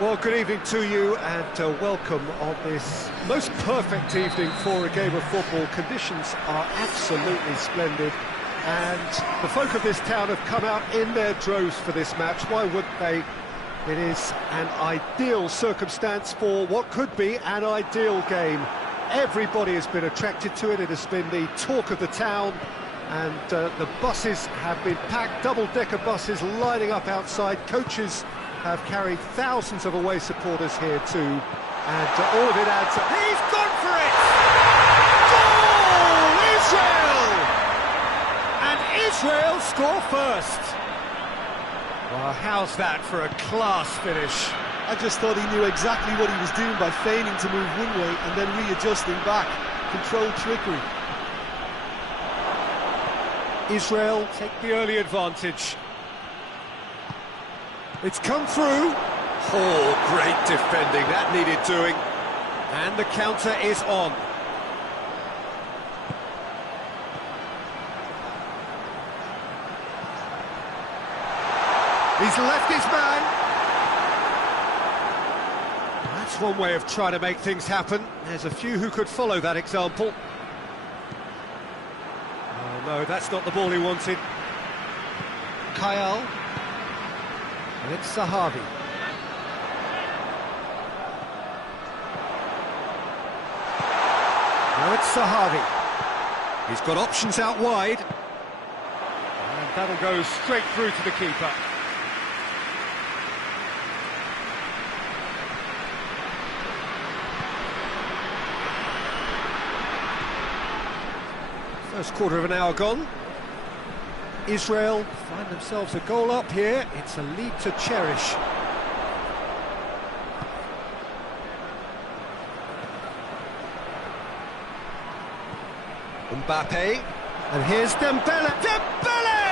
Well, good evening to you and welcome on this most perfect evening for a game of football. Conditions are absolutely splendid and the folk of this town have come out in their droves for this match. Why wouldn't they? It is an ideal circumstance for what could be an ideal game. Everybody has been attracted to it. It has been the talk of the town, and the buses have been packed, double-decker buses lining up outside. Coaches have carried thousands of away supporters here too, and all of it adds up. He's gone for it! Goal! Israel! And Israel score first. Well, how's that for a class finish? I just thought he knew exactly what he was doing by feigning to move one way and then readjusting back. Controlled trickery. Israel take the early advantage. It's come through. Oh, great defending, that needed doing. And the counter is on. He's left his man. That's one way of trying to make things happen. There's a few who could follow that example. Oh no, that's not the ball he wanted. Kyle. And it's Zahavi. Now it's Zahavi. He's got options out wide. And that'll go straight through to the keeper. First quarter of an hour gone. Israel find themselves a goal up here. It's a lead to cherish. Mbappe, and here's Dembele. Dembele!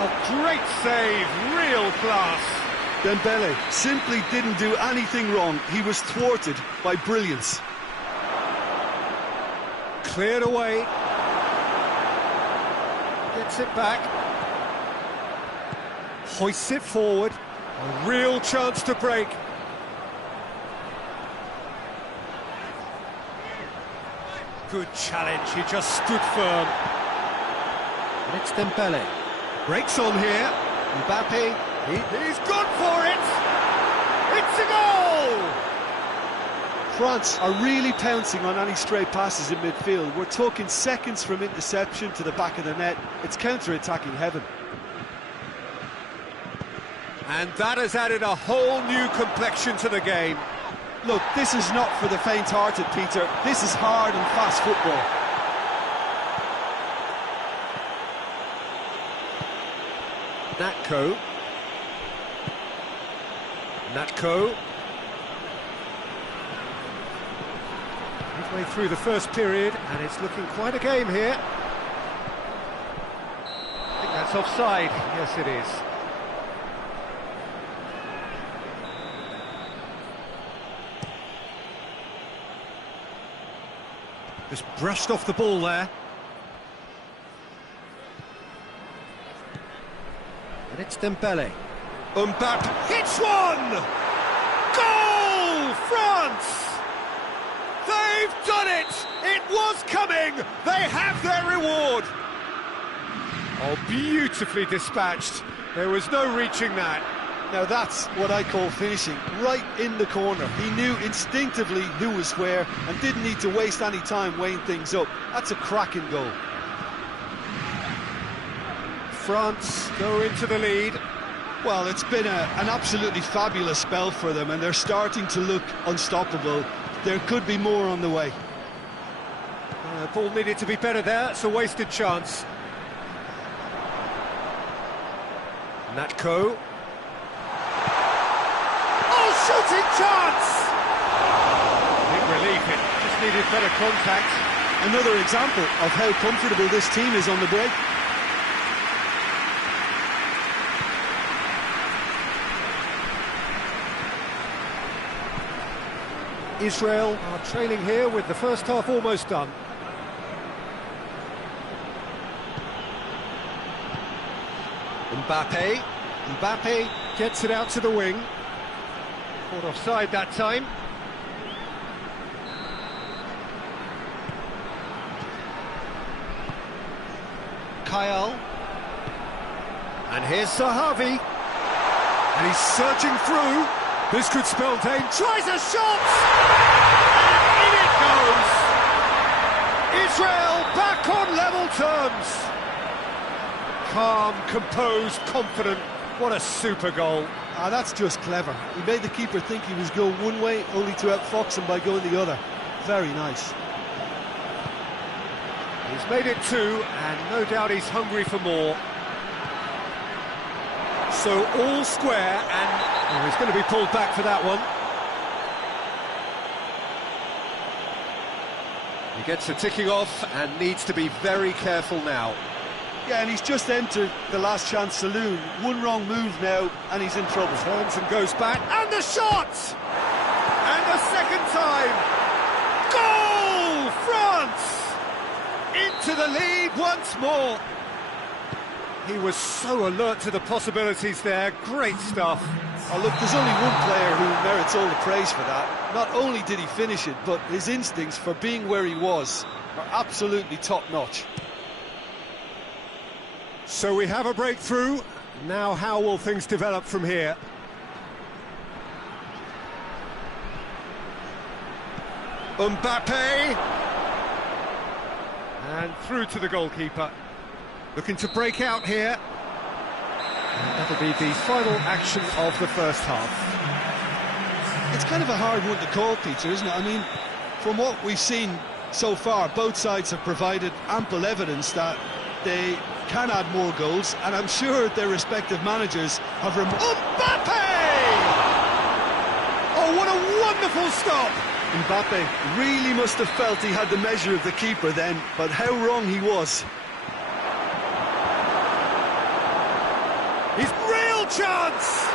A great save, real class. Dembele simply didn't do anything wrong. He was thwarted by brilliance. Cleared away. Gets it back. Hoists it forward. A real chance to break. Good challenge, he just stood firm. And it's Dembele. Breaks on here. Mbappe, he's gone for it! It's a goal! France are really pouncing on any stray passes in midfield. We're talking seconds from interception to the back of the net. It's counter-attacking heaven. And that has added a whole new complexion to the game. Look, this is not for the faint-hearted, Peter. This is hard and fast football. Natko. Midway through the first period, and it's looking quite a game here. I think that's offside. Yes, it is. Just brushed off the ball there. And it's Dembele. Mbappe hits one! Goal! France! They've done it! It was coming! They have their reward! Oh, beautifully dispatched. There was no reaching that. Now that's what I call finishing, right in the corner. He knew instinctively who was where and didn't need to waste any time weighing things up. That's a cracking goal. France go into the lead. Well, it's been an absolutely fabulous spell for them, and they're starting to look unstoppable. There could be more on the way. Ball needed to be better there. It's a wasted chance. Natko. Oh, shooting chance! Big relief, it just needed better contact. Another example of how comfortable this team is on the break. Israel are trailing here with the first half almost done. Mbappe, Gets it out to the wing. Caught offside that time. Kyle. And here's Sahavi. And he's surging through. This could spell danger. Tries a shot! And in it goes! Israel back on level terms. Calm, composed, confident. What a super goal. That's just clever. He made the keeper think he was going one way, only to outfox him by going the other. Very nice. He's made it 2, and no doubt he's hungry for more. So all square, and he's going to be pulled back for that one. He gets the ticking off and needs to be very careful now. Yeah, and he's just entered the last chance saloon. One wrong move now, and he's in trouble. Turns and goes back, and the shot! And the second time! Goal! France! Into the lead once more. He was so alert to the possibilities there. Great stuff. Oh, look, there's only one player who merits all the praise for that. Not only did he finish it, but his instincts for being where he was are absolutely top-notch. So we have a breakthrough. Now how will things develop from here? Mbappe! And through to the goalkeeper. Looking to break out here. And that'll be the final action of the first half. It's kind of a hard one to call, Peter, isn't it? I mean, from what we've seen so far, both sides have provided ample evidence that they can add more goals, and I'm sure their respective managers have Mbappe! Oh, what a wonderful stop! Mbappe really must have felt he had the measure of the keeper then, but how wrong he was. His real chance!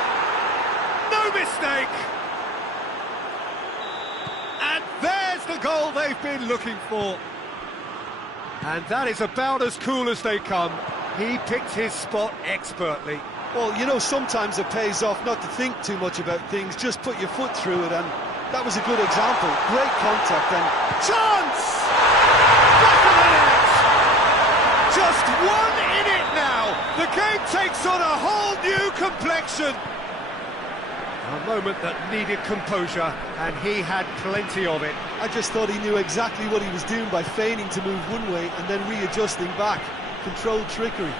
No mistake! And there's the goal they've been looking for. And that is about as cool as they come. He picked his spot expertly. Well, you know, sometimes it pays off not to think too much about things, just put your foot through it, and that was a good example. Great contact and chance! Back of the net! Just one in it now. The game takes on a whole new complexion. A moment that needed composure, and he had plenty of it. I just thought he knew exactly what he was doing by feigning to move one way and then readjusting back. Controlled trickery.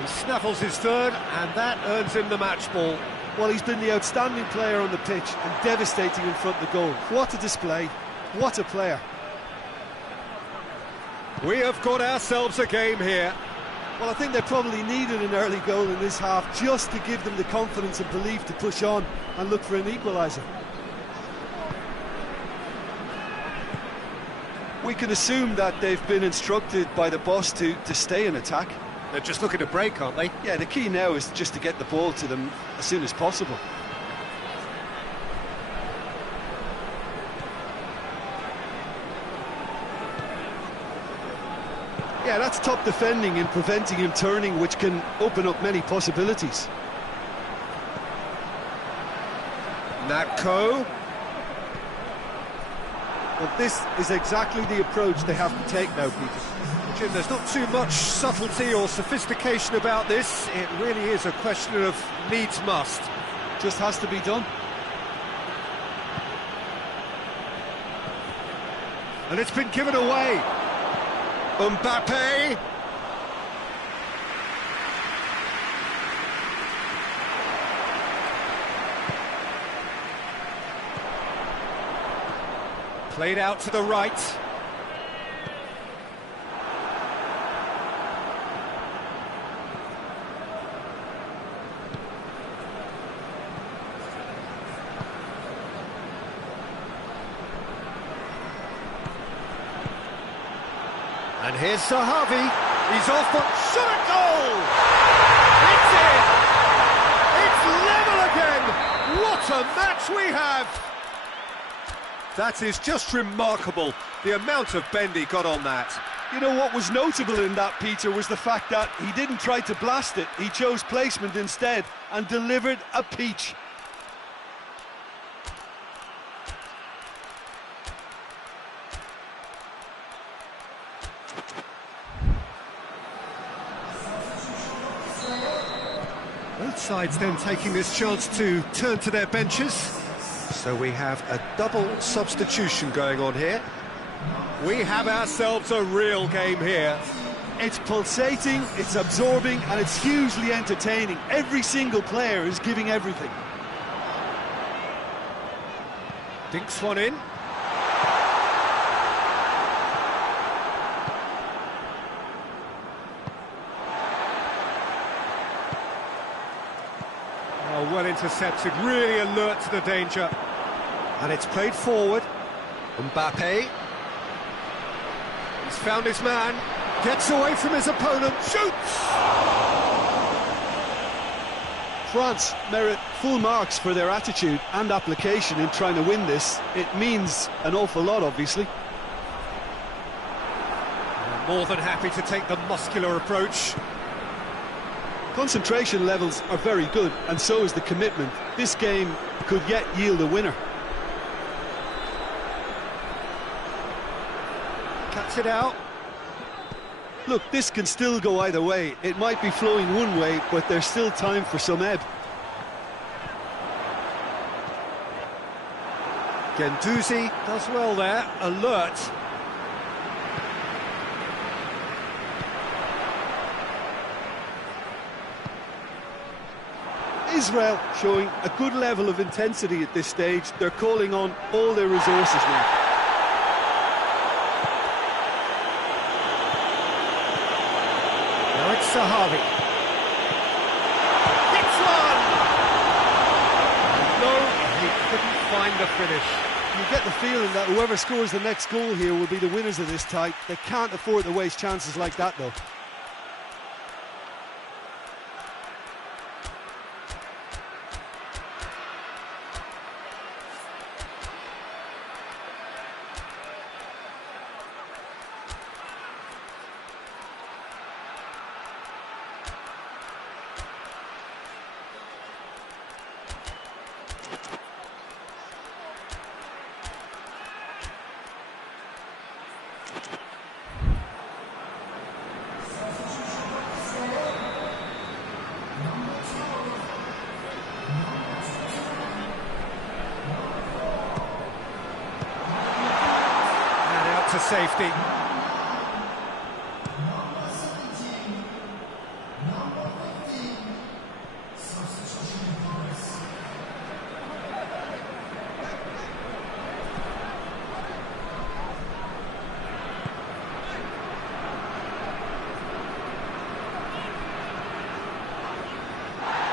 He snaffles his third, and that earns him the match ball. Well, he's been the outstanding player on the pitch and devastating in front of the goal. What a display. What a player. We have got ourselves a game here. Well, I think they probably needed an early goal in this half just to give them the confidence and belief to push on and look for an equaliser. We can assume that they've been instructed by the boss to stay in attack. They're just looking to break, aren't they? Yeah, the key now is just to get the ball to them as soon as possible. Yeah, that's top defending and preventing him turning, which can open up many possibilities. Natko. Well, this is exactly the approach they have to take now, Peter. Jim, there's not too much subtlety or sophistication about this. It really is a question of needs must. Just has to be done. And it's been given away. Mbappe. Played out to the right. And here's Sahavi. He's off, but shot at goal! It's in! It's level again! What a match we have! That is just remarkable, the amount of bend he got on that. You know, what was notable in that, Peter, was the fact that he didn't try to blast it. He chose placement instead and delivered a peach. Both sides then taking this chance to turn to their benches. So we have a double substitution going on here. We have ourselves a real game here. It's pulsating, it's absorbing, and it's hugely entertaining. Every single player is giving everything. Dinks one in. Oh, well intercepted, really alert to the danger. And it's played forward. Mbappe. He's found his man, gets away from his opponent, shoots! France merit full marks for their attitude and application in trying to win this. It means an awful lot, obviously. More than happy to take the muscular approach. Concentration levels are very good, and so is the commitment. This game could yet yield a winner. Cuts it out. Look, this can still go either way. It might be flowing one way, but there's still time for some ebb. Guendouzi does well there, alert. Israel showing a good level of intensity at this stage. They're calling on all their resources now. Now it's Zahavi. Hits one! No, he couldn't find the finish. You get the feeling that whoever scores the next goal here will be the winners of this tie. They can't afford to waste chances like that, though. To safety.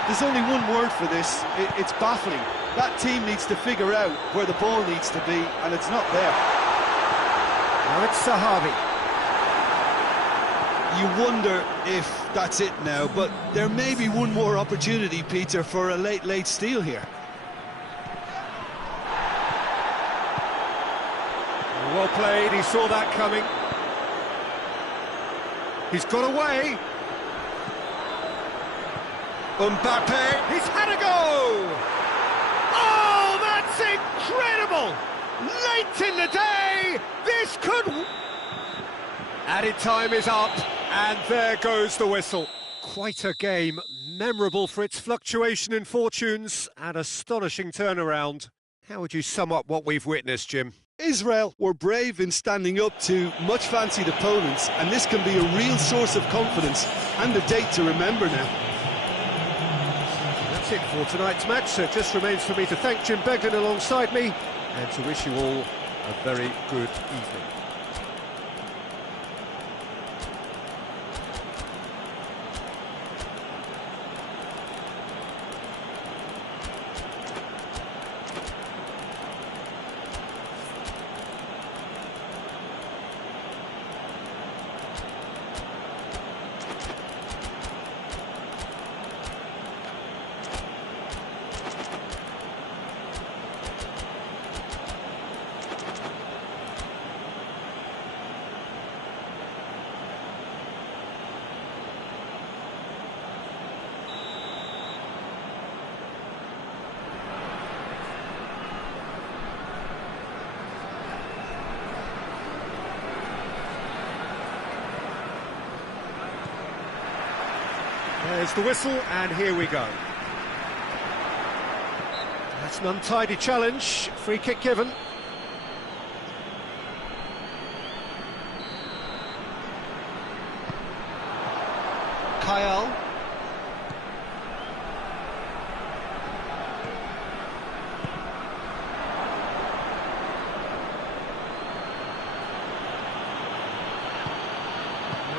There's only one word for this. It's baffling. That team needs to figure out where the ball needs to be, and it's not there. Now it's Zahavi. You wonder if that's it now, but there may be one more opportunity, Peter, for a late steal here. Well played, he saw that coming. He's got away. Mbappe, he's had a go! Oh, that's incredible! Late in the day, this could... Added time is up, and there goes the whistle. Quite a game, memorable for its fluctuation in fortunes and astonishing turnaround. How would you sum up what we've witnessed, Jim? Israel were brave in standing up to much-fancied opponents, and this can be a real source of confidence and a date to remember now. That's it for tonight's match, so it just remains for me to thank Jim Beglin alongside me and to wish you all a very good evening. There's the whistle, and here we go. That's an untidy challenge. Free kick given. Kyle.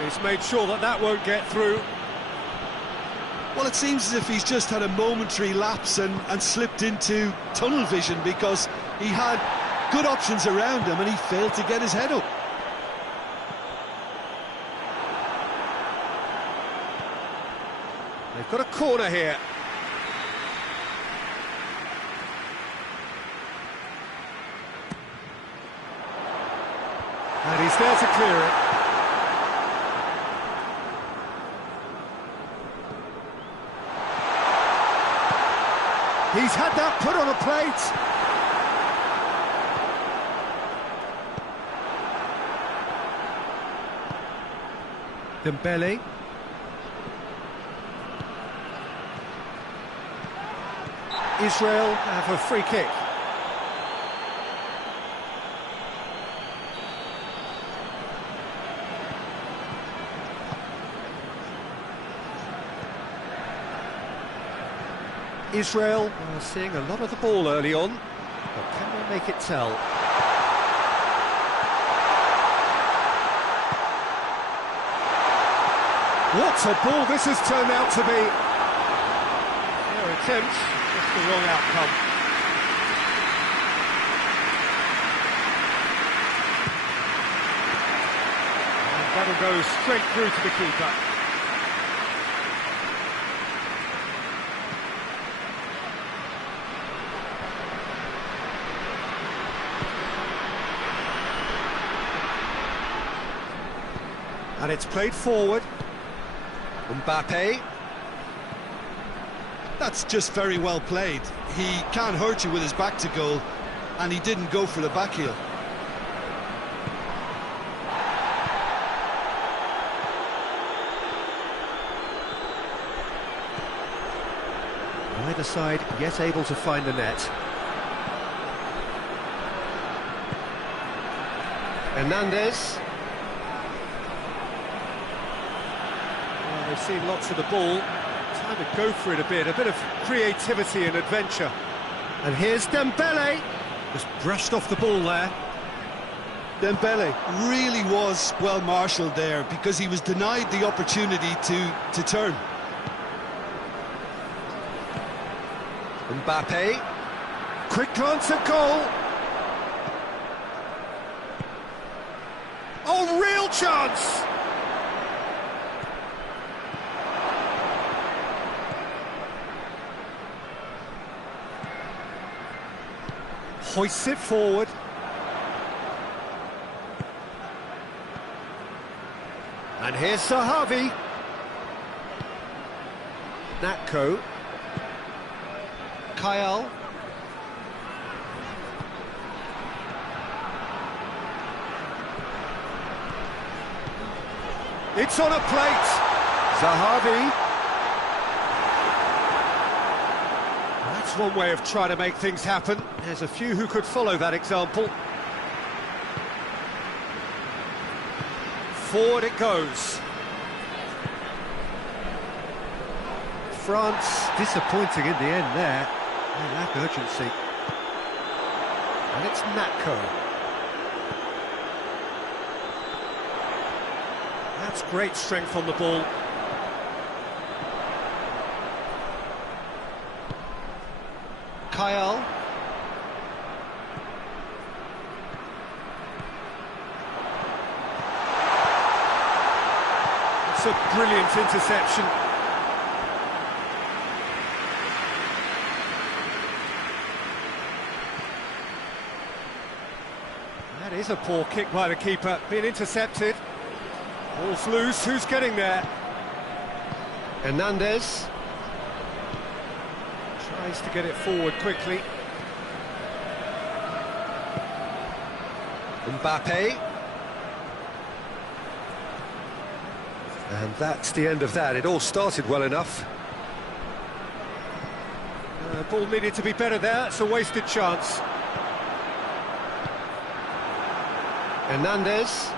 He's made sure that that won't get through. Well, it seems as if he's just had a momentary lapse and slipped into tunnel vision, because he had good options around him and he failed to get his head up. They've got a corner here. And he's there to clear it. He's had that put on a plate. Dembele. Israel have a free kick. Israel seeing a lot of the ball early on, but can they make it tell? What a ball this has turned out to be! Their attempt, just the wrong outcome. And that'll go straight through to the keeper. And it's played forward. Mbappe. That's just very well played. He can't hurt you with his back to goal, and he didn't go for the back heel. Neither side yet able to find the net. Hernandez. They've seen lots of the ball. Time to go for it a bit of creativity and adventure. And here's Dembele. Just brushed off the ball there. Dembele really was well marshalled there, because he was denied the opportunity to turn. Mbappe. Quick glance at goal. Oh, real chance! Hoists it forward. And here's Sahavi. Natko. Kyle. It's on a plate. Zahavi. That's one way of trying to make things happen. There's a few who could follow that example. Forward it goes. France disappointing in the end there. They lack urgency. And it's Natko. That's great strength on the ball. Kyle. It's a brilliant interception. That is a poor kick by the keeper, being intercepted. Ball's loose, who's getting there? Hernandez. Tries to get it forward quickly. Mbappe. And that's the end of that. It all started well enough. Ball needed to be better there. It's a wasted chance. Hernandez.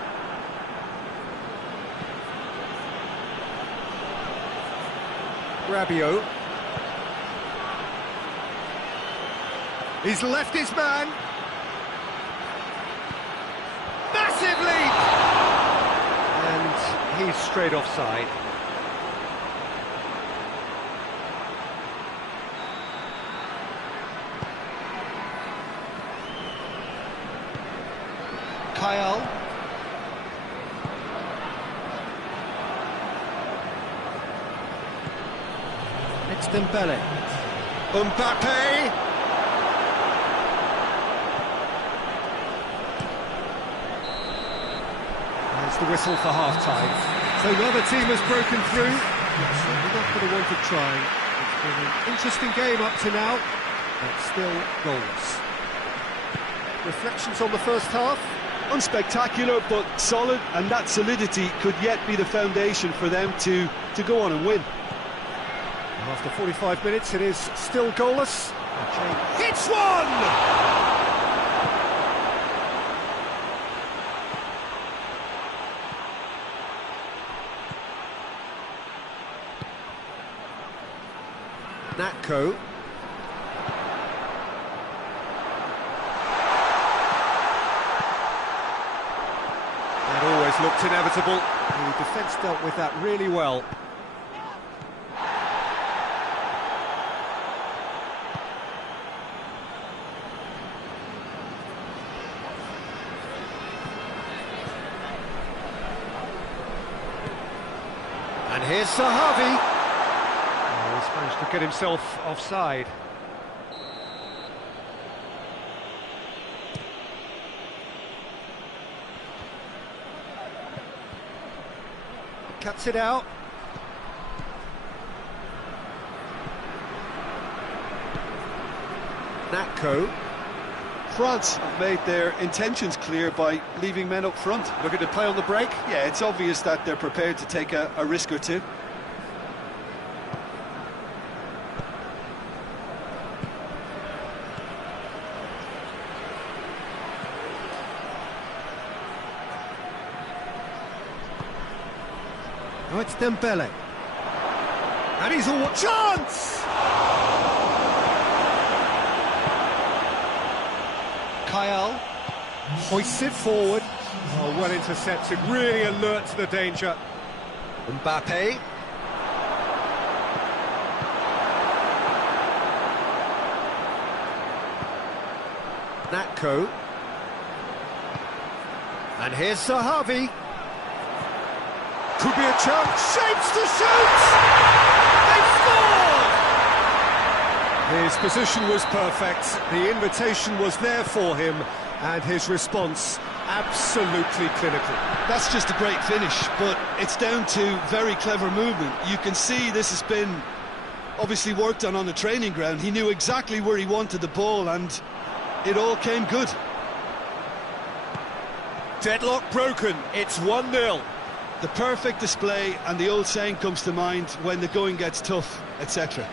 Rabiot. He's left his man. Massive lead! And he's straight offside. Kyle. It's Dembele. Mbappe. There's the whistle for half-time. So neither team has broken through. It's certainly not for the want of trying. It's been an interesting game up to now, but still goalless. Reflections on the first half? Unspectacular, but solid, and that solidity could yet be the foundation for them to go on and win. After 45 minutes, it is still goalless. Hits one! Natko. That always looked inevitable. The defence dealt with that really well. And here's Zahavi. Oh, he's managed to get himself offside. Cuts it out. Natko. France have made their intentions clear by leaving men up front. Looking to play on the break. Yeah, it's obvious that they're prepared to take a risk or two. Now it's Dembele. And he's all... Chance! Kyle hoists it forward. Oh, well intercepted, really alert to the danger. Mbappe. Natko. And here's Zahavi. Could be a chance. Shapes to shoot! They scored! His position was perfect. The invitation was there for him, and his response absolutely clinical. That's just a great finish, but it's down to very clever movement. You can see this has been obviously worked on the training ground. He knew exactly where he wanted the ball, and it all came good. Deadlock broken. It's 1-0. The perfect display, and the old saying comes to mind, when the going gets tough, etc.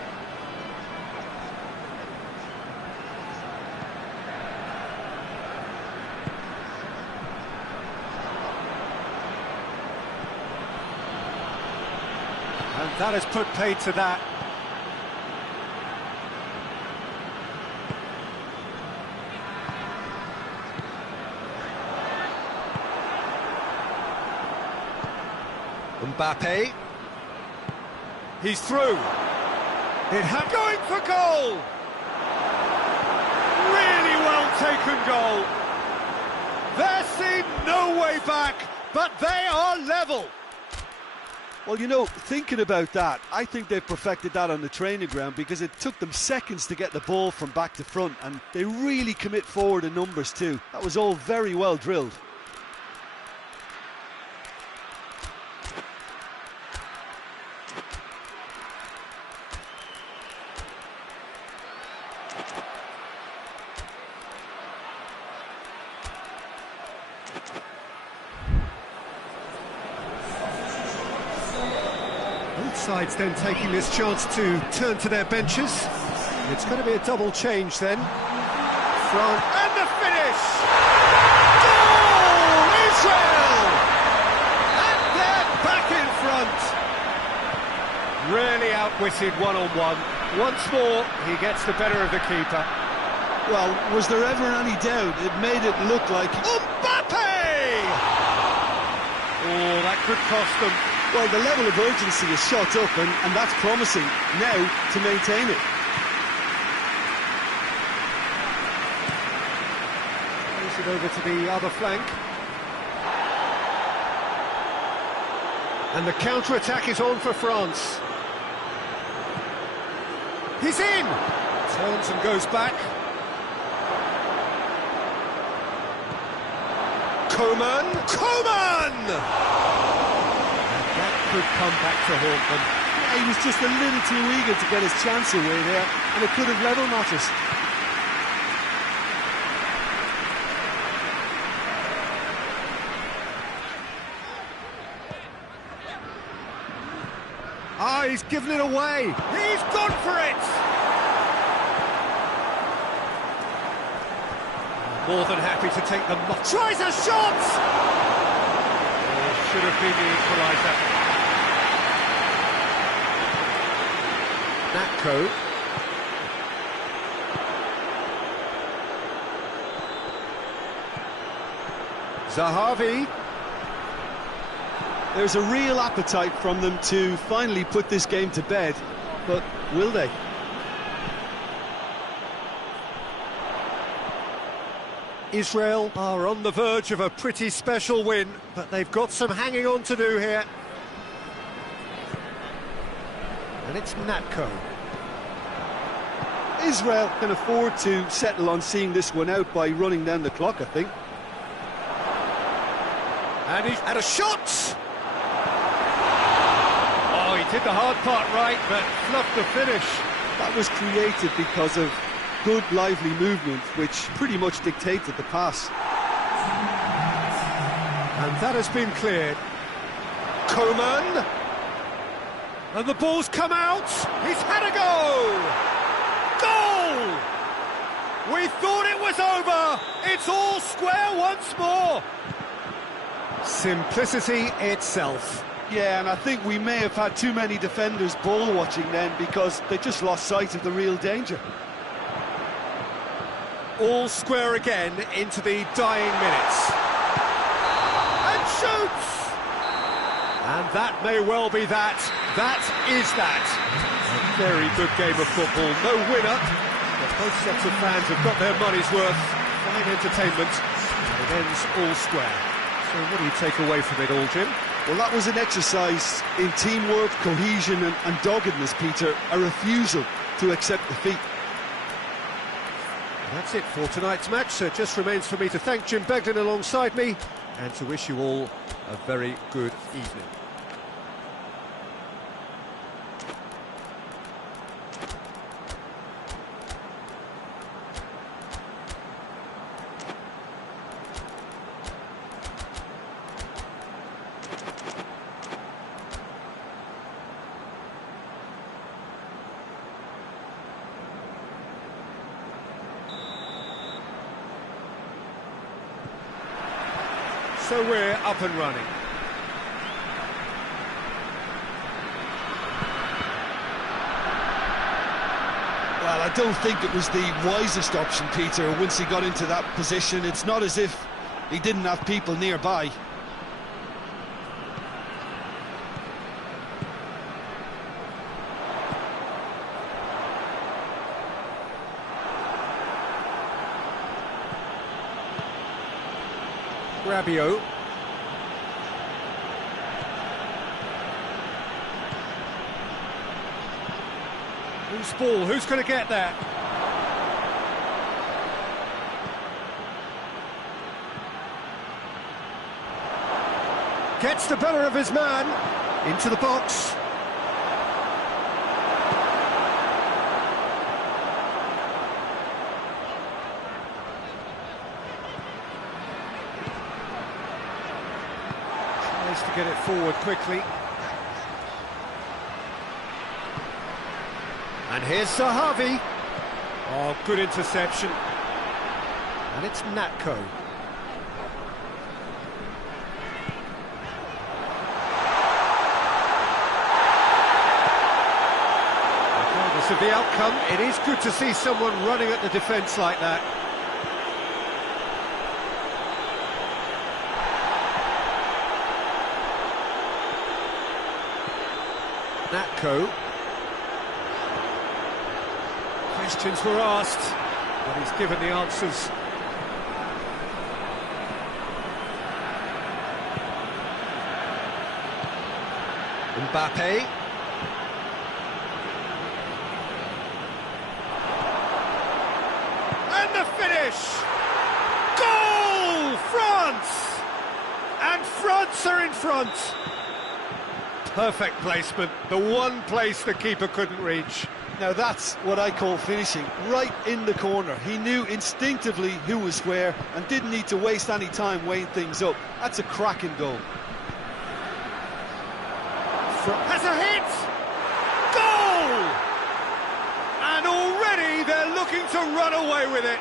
And that has put paid to that. Mbappe. He's through. It had going for goal. Really well taken goal. There seemed no way back, but they are level. Well, you know, thinking about that, I think they've perfected that on the training ground, because it took them seconds to get the ball from back to front, and they really commit forward in numbers too. That was all very well drilled. sides then taking this chance to turn to their benches. It's going to be a double change then. France, and the finish! Goal! Israel! And they're back in front. Really outwitted one-on-one. Once more, he gets the better of the keeper. Well, was there ever any doubt? It made it look like... Mbappe! Oh, that could cost them. Well, the level of urgency is shot up, and that's promising now to maintain it. Moves it over to the other flank. And the counter-attack is on for France. He's in! Turns and goes back. Coman! And that could come back to haunt them. Yeah, he was just a little too eager to get his chance away there, and it could have level matters. Ah, he's given it away. He's gone for it. More than happy to take the... Tries a shot! Oh, should have been the equaliser. Natko. Zahavi. There's a real appetite from them to finally put this game to bed, but will they? Israel are on the verge of a pretty special win, but they've got some hanging on to do here. And it's Natko. Israel can afford to settle on seeing this one out by running down the clock, I think. And he's had a shot! Oh, he did the hard part right, but fluffed the finish. That was created because of good, lively movement, which pretty much dictated the pass. And that has been cleared. Coman! And the ball's come out! He's had a go! Goal! We thought it was over! It's all square once more! Simplicity itself. Yeah, and I think we may have had too many defenders ball watching then because they just lost sight of the real danger. All square again into the dying minutes. And shoots! And that may well be that. That is that. A very good game of football. No winner, but both sets of fans have got their money's worth. Fine entertainment. And it ends all square. So what do you take away from it all, Jim? Well, that was an exercise in teamwork, cohesion and doggedness, Peter. A refusal to accept defeat. That's it for tonight's match, so it just remains for me to thank Jim Beglin alongside me and to wish you all a very good evening. So we're up and running. Well, I don't think it was the wisest option, Peter, once he got into that position. It's not as if he didn't have people nearby. Rabiot. Who's ball? Who's going to get that? Gets the better of his man. Into the box. To get it forward quickly. And here's Zahavi. Oh, good interception. And it's Natko. Regardless of the outcome, it is good to see someone running at the defence like that. Natko. Questions were asked, but he's given the answers. Mbappe. And the finish! Goal! France! And France are in front. Perfect placement, the one place the keeper couldn't reach. Now that's what I call finishing, right in the corner. He knew instinctively who was where and didn't need to waste any time weighing things up. That's a cracking goal. Has a hit! Goal! And already they're looking to run away with it.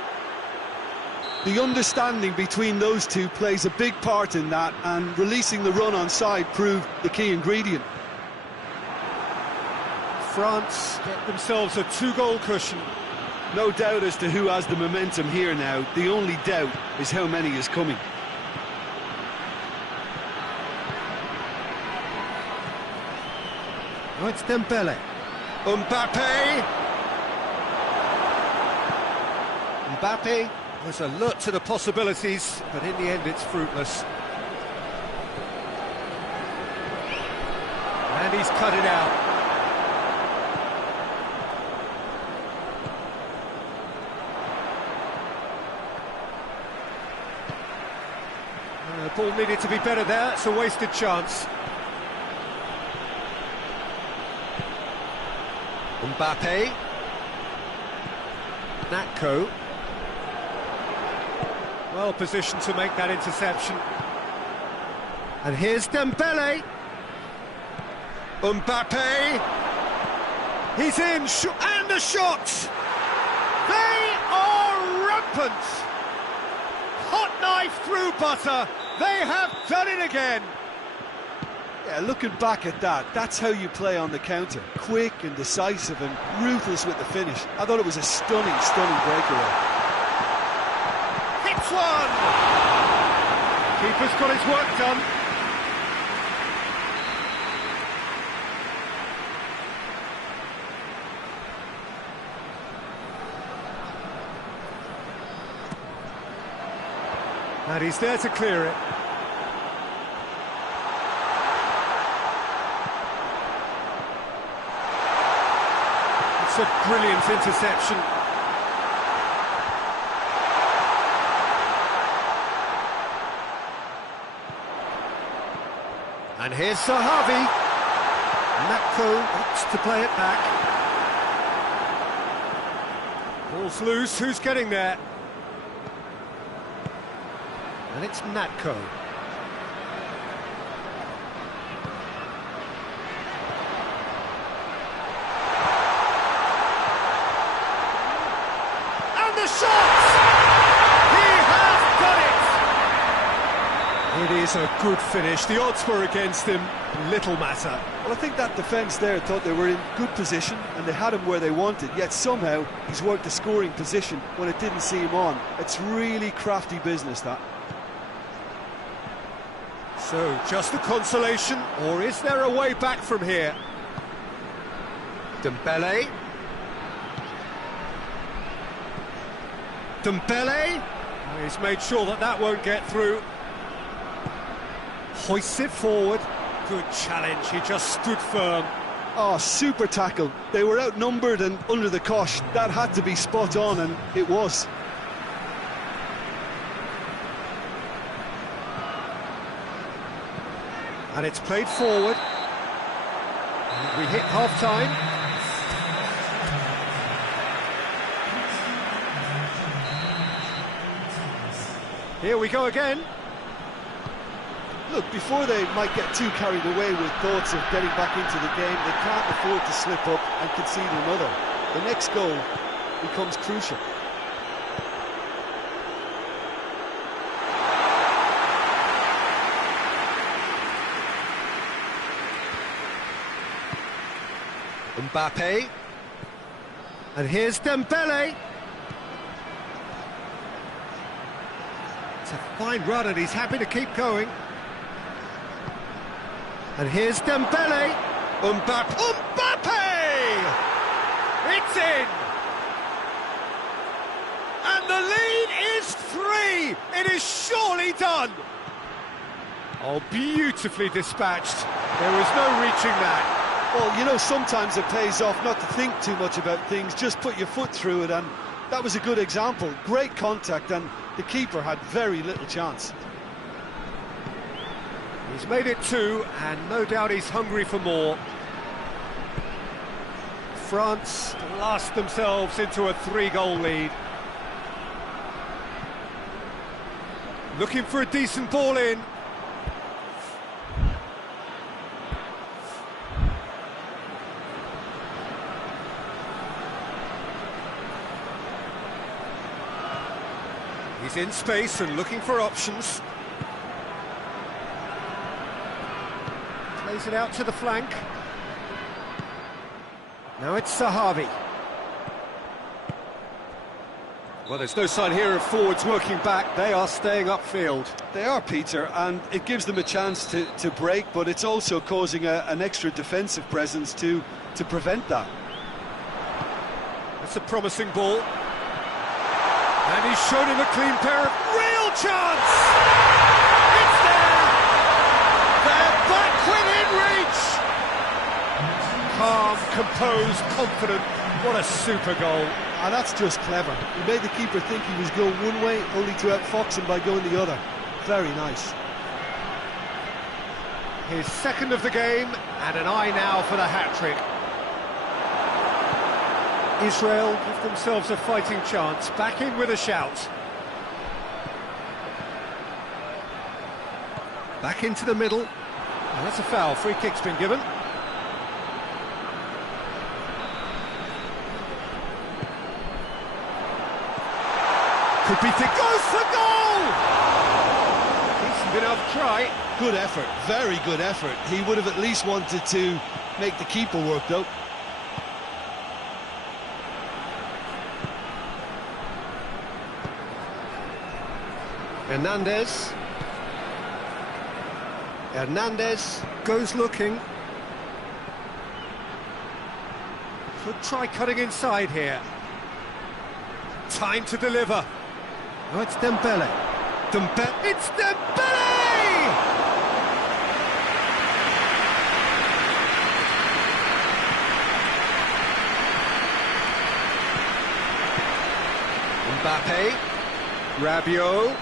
The understanding between those two plays a big part in that, and releasing the run on side proved the key ingredient. France get themselves a 2-goal cushion. No doubt as to who has the momentum here now. The only doubt is how many is coming. Oh, it's Dembele. Mbappe. Mbappe was alert to the possibilities, but in the end it's fruitless. And he's cut it out. The ball needed to be better there, it's a wasted chance. Mbappe. Natko. Well positioned to make that interception. And here's Dembele. Mbappe. He's in, and the shot! They are rampant! Hot knife through butter. They have done it again. Yeah, looking back at that, that's how you play on the counter. Quick and decisive and ruthless with the finish. I thought it was a stunning, stunning breakaway. Hits one! Keeper's got his work done. And he's there to clear it. It's a brilliant interception. And here's Zahavi. Natko opts to play it back. Ball's loose, who's getting there? And it's Natko. And the shot! He has done it! It is a good finish. The odds were against him. Little matter. Well, I think that defence there thought they were in good position and they had him where they wanted, yet somehow he's worked the scoring position when it didn't see him on. It's really crafty business, that. So, just a consolation, or is there a way back from here? Dembele. Dembele. He's made sure that that won't get through. Hoists it forward. Good challenge, he just stood firm. Oh, super tackle. They were outnumbered and under the cosh. That had to be spot on, and it was. And it's played forward. And we hit half-time. Here we go again. Look, before they might get too carried away with thoughts of getting back into the game, they can't afford to slip up and concede another. the next goal becomes crucial. Mbappe. And here's Dembele. It's a fine run and he's happy to keep going. And here's Dembele. Mbappe! It's in! And the lead is 3! It is surely done! Oh, beautifully dispatched. There was no reaching that. Well, you know, sometimes it pays off not to think too much about things, just put your foot through it, and that was a good example. Great contact, and the keeper had very little chance. He's made it 2, and no doubt he's hungry for more. France blast themselves into a 3-goal lead. Looking for a decent ball in. He's in space and looking for options. Plays it out to the flank. Now it's Zahavi. Well, there's no sign here of forwards working back. They are staying upfield. They are, Peter, and it gives them a chance to break, but it's also causing an extra defensive presence to prevent that. That's a promising ball. And he's shown him a clean pair of real chance! It's there! They're back within reach! Calm, composed, confident. What a super goal. And that's just clever. He made the keeper think he was going one way, only to outfox him by going the other. Very nice. His second of the game, and an eye now for the hat-trick. Israel give themselves a fighting chance, back in with a shout. Back into the middle. And that's a foul, free kick's been given. Could be the goes for goal! Decent enough try. Good effort, very good effort. He would have at least wanted to make the keeper work though. Hernandez goes looking. Could try cutting inside here. Time to deliver. Oh, it's Dembele. It's Dembele! Mbappe. Rabiot.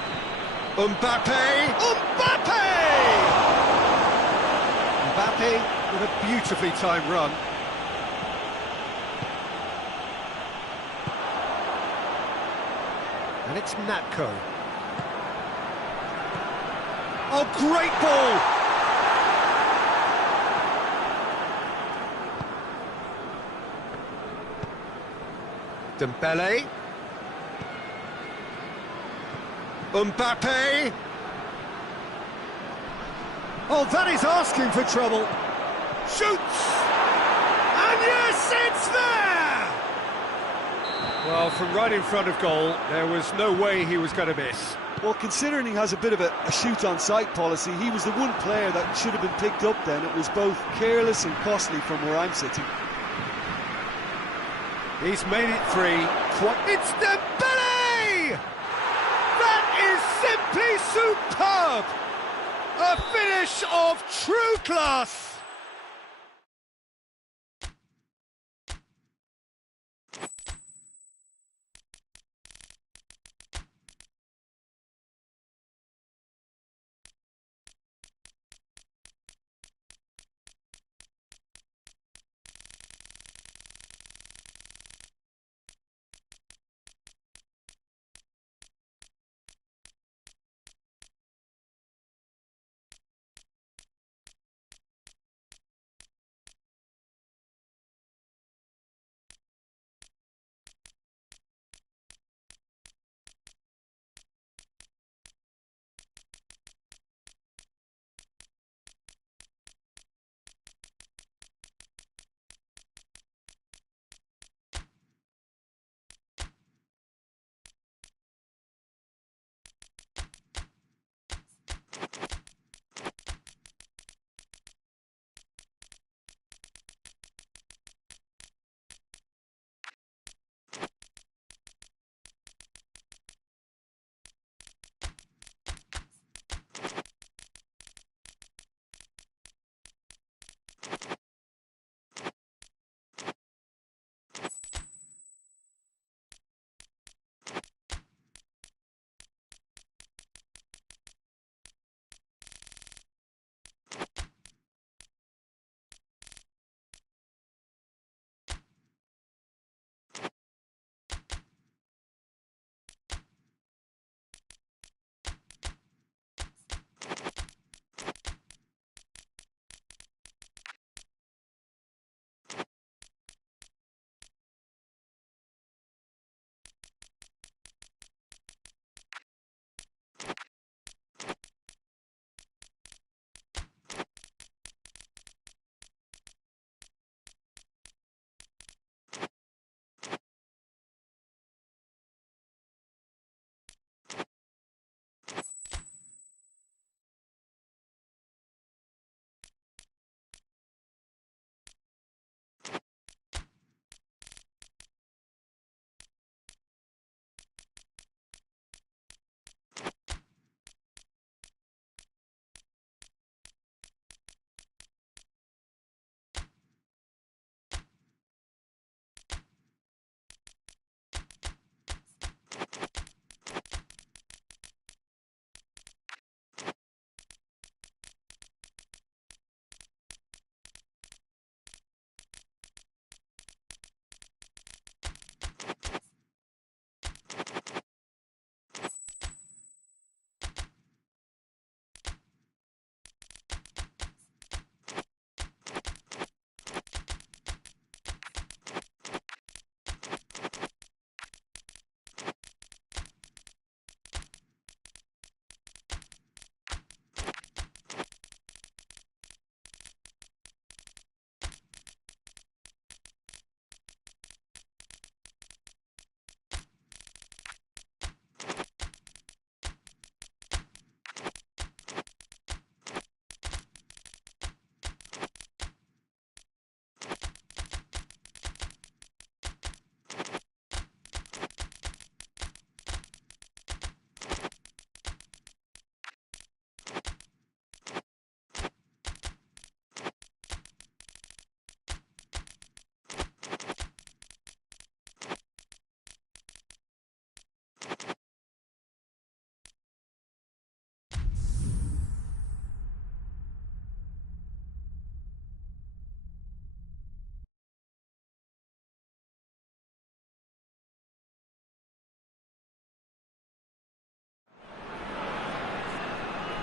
Mbappe! Mbappe with a beautifully timed run. And it's Natko. Oh, great ball! Dembele. Mbappe! Oh, that is asking for trouble. Shoots! And yes, it's there! Well, from right in front of goal, there was no way he was going to miss. Well, considering he has a bit of a shoot-on-sight policy, he was the one player that should have been picked up then. It was both careless and costly from where I'm sitting. He's made it 3. It's Dembele! That is simply superb! A finish of true class!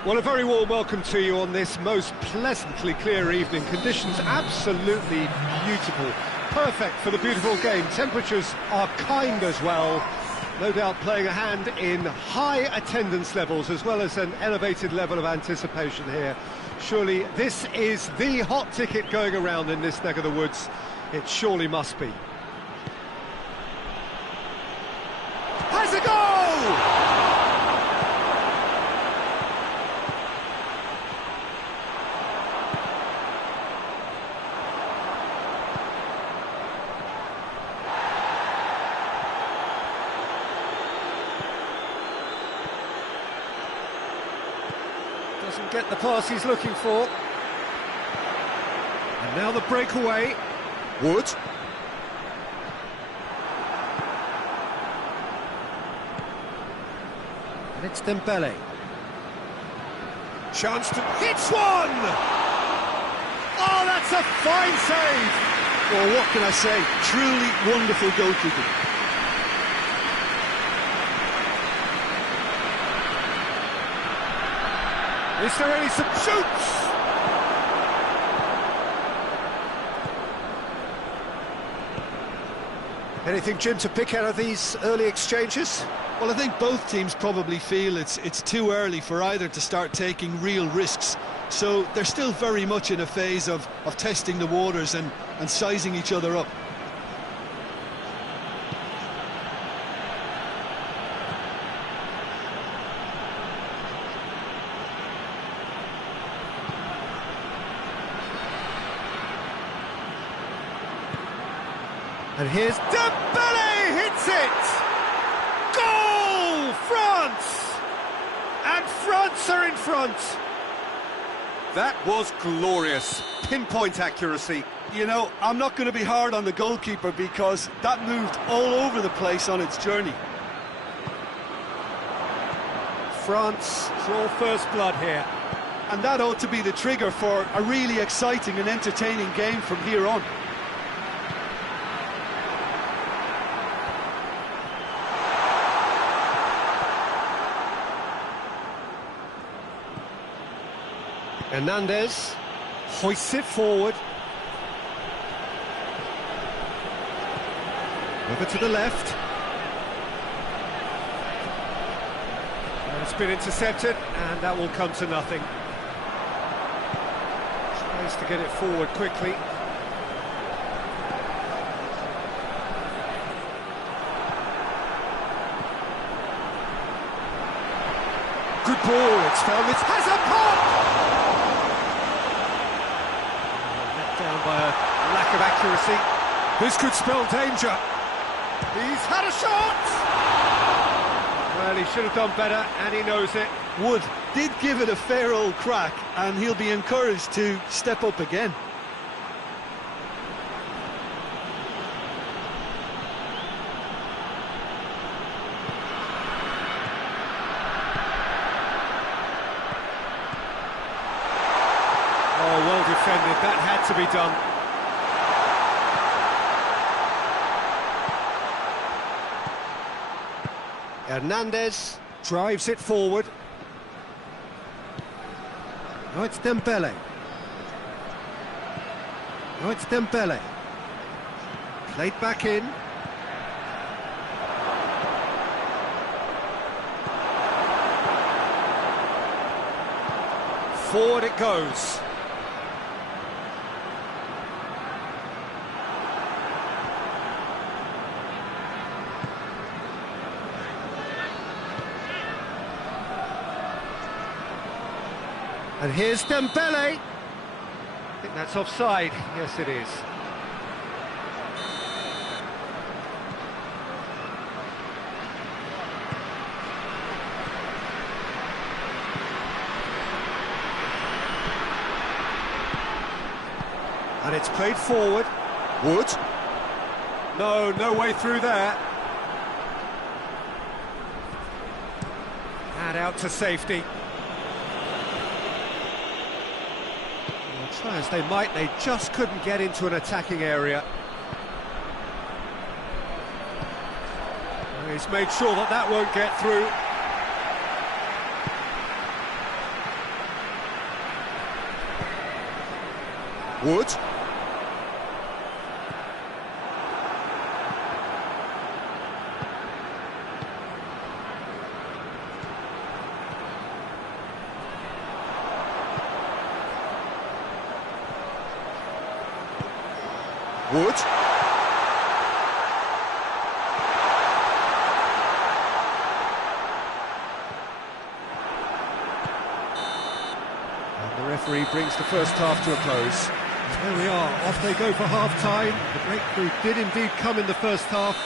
Well, a very warm welcome to you on this most pleasantly clear evening. Conditions absolutely beautiful. Perfect for the beautiful game. Temperatures are kind as well. No doubt playing a hand in high attendance levels as well as an elevated level of anticipation here. Surely this is the hot ticket going around in this neck of the woods. It surely must be. Has a goal! Doesn't get the pass he's looking for. And now the breakaway. Wood. And it's Dembele. Chance to... Hits one! Oh, that's a fine save! Well, what can I say? Truly wonderful goalkeeping. Is there any shoots? Anything, Jim, to pick out of these early exchanges? Well, I think both teams probably feel it's too early for either to start taking real risks. So they're still very much in a phase of testing the waters and sizing each other up. And here's Dembele, hits it! Goal! France! And France are in front. That was glorious. Pinpoint accuracy. You know, I'm not going to be hard on the goalkeeper because that moved all over the place on its journey. France draw first blood here. And that ought to be the trigger for a really exciting and entertaining game from here on. Hernandez hoists it forward. Over to the left. And it's been intercepted, and that will come to nothing. Tries to get it forward quickly. Good ball, it's found its... Has a pop! Down by a lack of accuracy. This could spell danger. He's had a shot! Well, he should have done better, and he knows it. Wood did give it a fair old crack, and he'll be encouraged to step up again. Oh, well defended. That had to be done. Hernandez drives it forward. Oh, it's Dembele. Oh, it's Dembele. Played back in. Forward it goes. And here's Dembele. I think that's offside. Yes, it is. And it's played forward. Wood. No way through there. And out to safety. Try as they might, they just couldn't get into an attacking area. He's made sure that won't get through. Wood. Wood. And the referee brings the first half to a close. And there we are, off they go for half-time. The breakthrough did indeed come in the first half,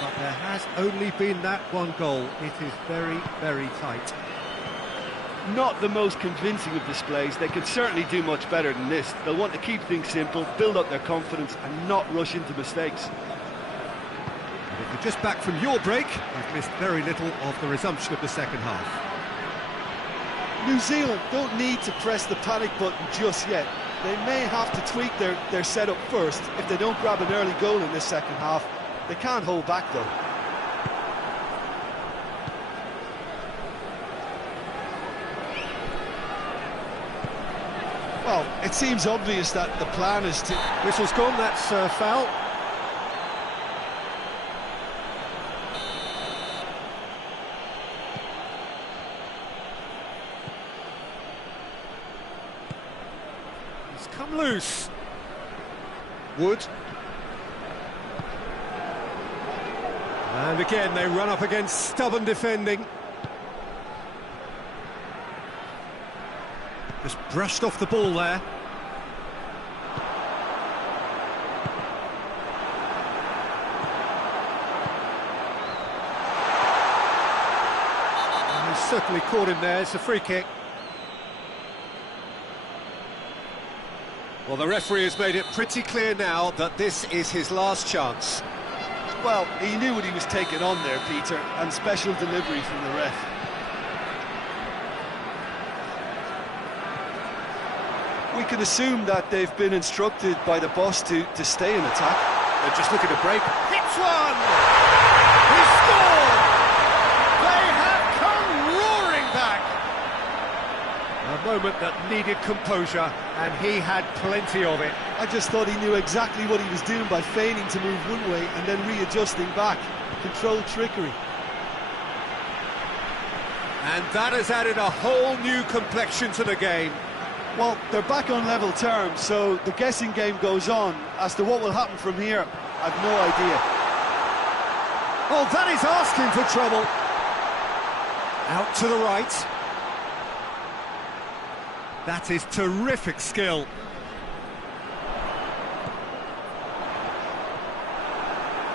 but there has only been that one goal. It is very, very tight. Not the most convincing of displays. They could certainly do much better than this. They'll want to keep things simple, build up their confidence and not rush into mistakes. And if you're just back from your break, you've missed very little of the resumption of the second half. New Zealand don't need to press the panic button just yet. They may have to tweak their setup first. If they don't grab an early goal in this second half, they can't hold back though. Well, it seems obvious that the plan is to... Whistle's gone, that's foul. He's come loose. Wood. And again, they run up against stubborn defending. Just brushed off the ball there. And he's certainly caught him there. It's a free kick. Well, the referee has made it pretty clear now that this is his last chance. Well, he knew what he was taking on there, Peter, and special delivery from the ref. We can assume that they've been instructed by the boss to stay in attack. They're just looking to break. Hits one! He scored! They have come roaring back! A moment that needed composure, and he had plenty of it. I just thought he knew exactly what he was doing by feigning to move one way and then readjusting back. Controlled trickery. And that has added a whole new complexion to the game. Well, they're back on level terms, so the guessing game goes on. As to what will happen from here, I've no idea. Oh, that is asking for trouble. Out to the right. That is terrific skill.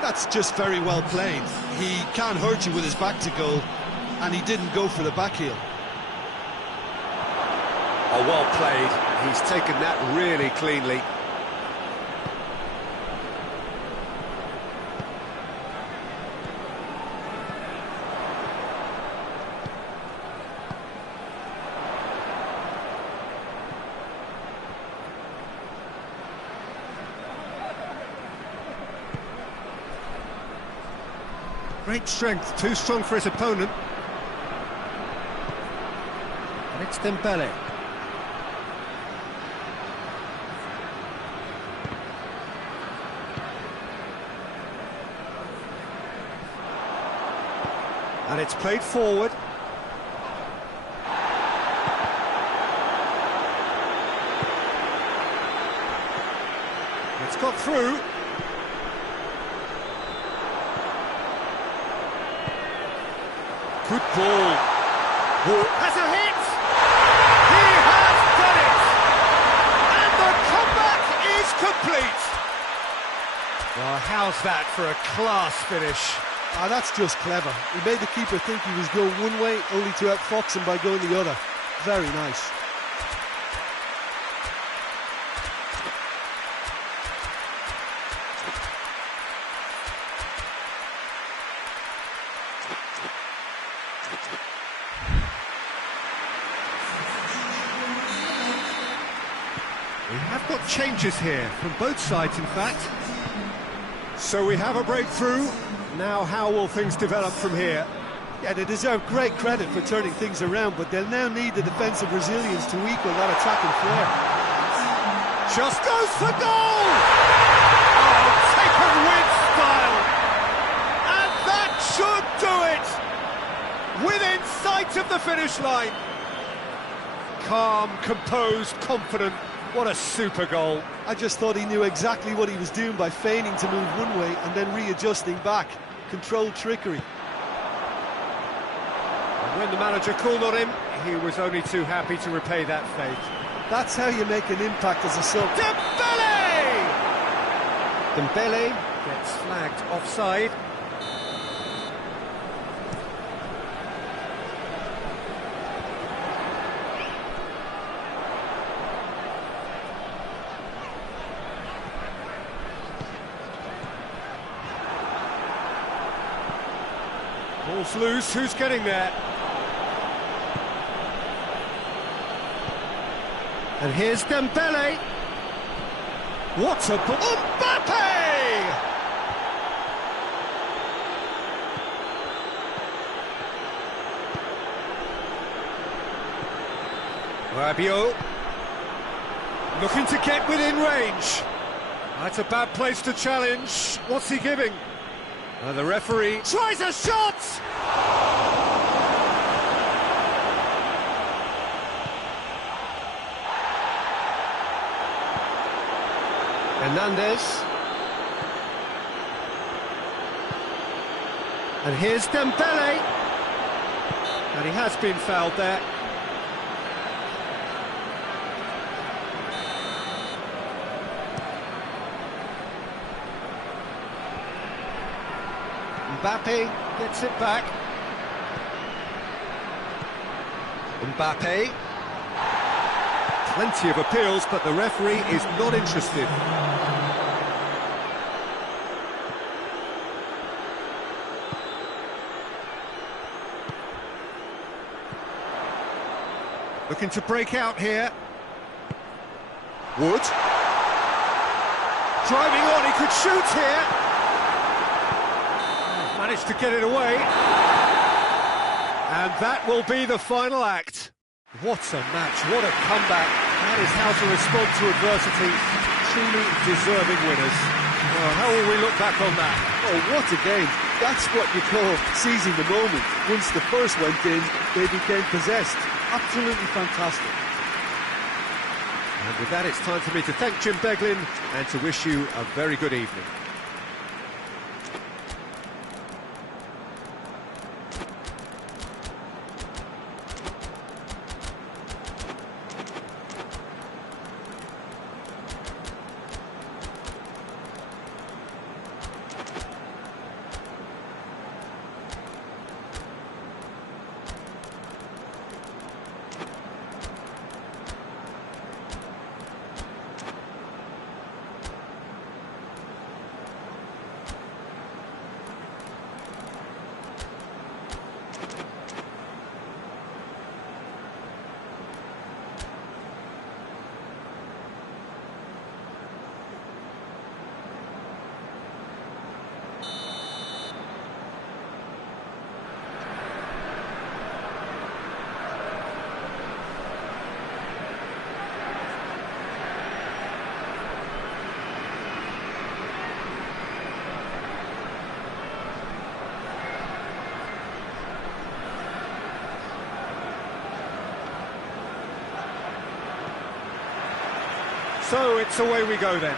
That's just very well played. He can't hurt you with his back to goal, and he didn't go for the back heel. Oh, well played. He's taken that really cleanly. Great strength, too strong for his opponent. And it's Dembele. And it's played forward. It's got through. Good ball. Wood has a hit! He has done it! And the comeback is complete! Well, how's that for a class finish? Ah, that's just clever. He made the keeper think he was going one way, only to outfox him by going the other. Very nice. We have got changes here, from both sides in fact. So we have a breakthrough. Now how will things develop from here? Yeah, they deserve great credit for turning things around, but they'll now need the defensive resilience to equal that attacking flair. Just goes for goal! Oh, taken with style! And that should do it! Within sight of the finish line. Calm, composed, confident. What a super goal. I just thought he knew exactly what he was doing by feigning to move one way and then readjusting back. Controlled trickery. And when the manager called on him, he was only too happy to repay that faith. That's how you make an impact as a sub. Dembele! Dembele gets flagged offside. Ball's loose, who's getting there? And here's Dembele. What a ball! Mbappe! Rabiot looking to get within range. That's a bad place to challenge. What's he giving? The referee tries a shot! Hernandez. And here's Dembele. And he has been fouled there. Mbappe gets it back. Mbappe. Plenty of appeals, but the referee is not interested. Looking to break out here. Wood. Driving on, he could shoot here. Managed to get it away. And that will be the final act. What a match, what a comeback. That is how to respond to adversity. Truly deserving winners. Well, how will we look back on that? Oh, what a game. That's what you call seizing the moment. Once the first went in, they became possessed. Absolutely fantastic. And with that, it's time for me to thank Jim Beglin and to wish you a very good evening. So it's away we go then.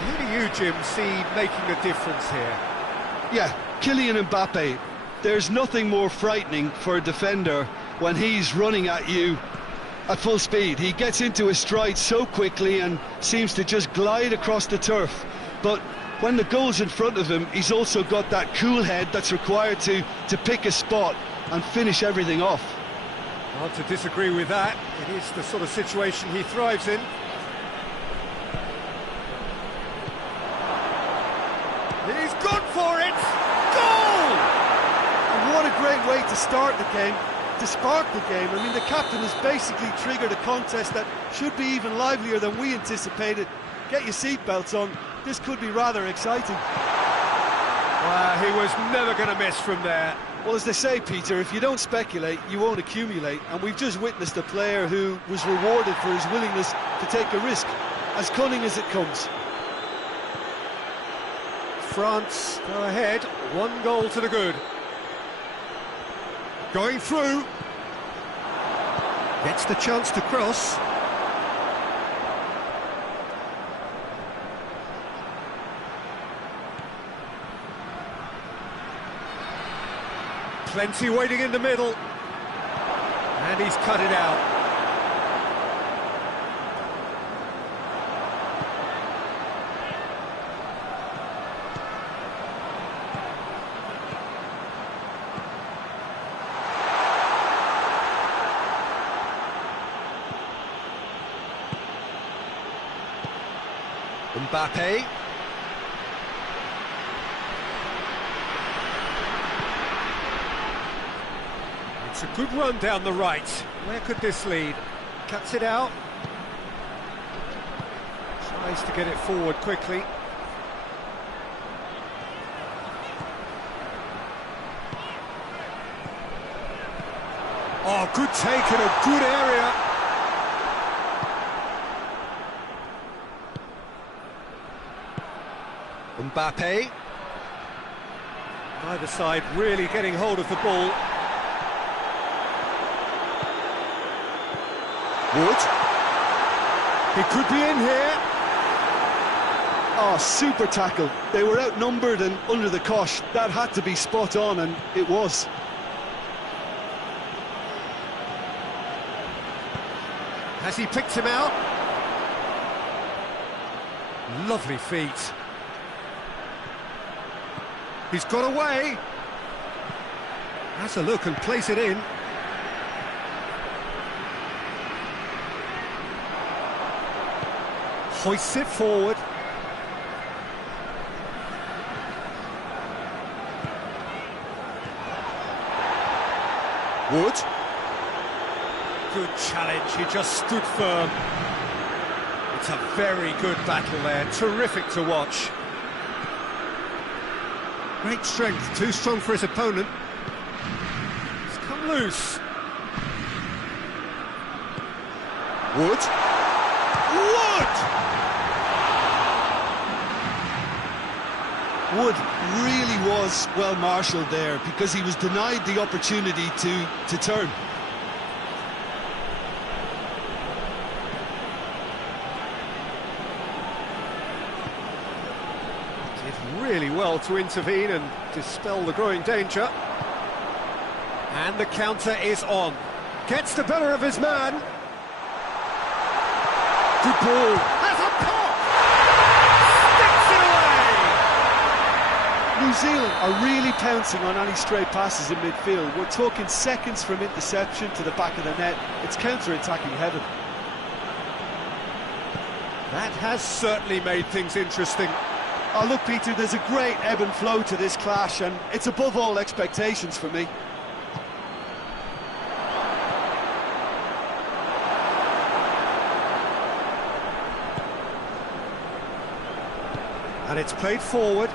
Who do you, Jim, see making a difference here? Yeah, Kylian Mbappe. There's nothing more frightening for a defender when he's running at you at full speed. He gets into his stride so quickly and seems to just glide across the turf. But when the goal's in front of him, he's also got that cool head that's required to pick a spot and finish everything off. Hard to disagree with that. It is the sort of situation he thrives in. He's gone for it! Goal! And what a great way to start the game, to spark the game. I mean, the captain has basically triggered a contest that should be even livelier than we anticipated. Get your seatbelts on. This could be rather exciting. He was never going to miss from there. Well, as they say, Peter, if you don't speculate, you won't accumulate. And we've just witnessed a player who was rewarded for his willingness to take a risk, as cunning as it comes. France go ahead, 1 goal to the good. Going through. Gets the chance to cross. Plenty waiting in the middle. And he's cut it out. Mbappe. It's a good run down the right. Where could this lead? Cuts it out. Tries to get it forward quickly. Oh, good take in a good area. Mbappe. Neither side really getting hold of the ball. Wood. He could be in here. Oh, super tackle. They were outnumbered and under the cosh. That had to be spot on, and it was. Has he picked him out? Lovely feet. He's got away. Has a look and plays it in. Hoists it forward. Wood. Good challenge, he just stood firm. It's a very good battle there, terrific to watch. Great strength, too strong for his opponent. It's come loose. Wood. Wood really was well marshalled there because he was denied the opportunity to turn. Did really well to intervene and dispel the growing danger. And the counter is on. Gets the better of his man. Good ball. Has a pop! New Zealand are really pouncing on any stray passes in midfield. We're talking seconds from interception to the back of the net. It's counter-attacking heaven. That has certainly made things interesting. Oh, look, Peter, there's a great ebb and flow to this clash, and it's above all expectations for me. And it's played forward.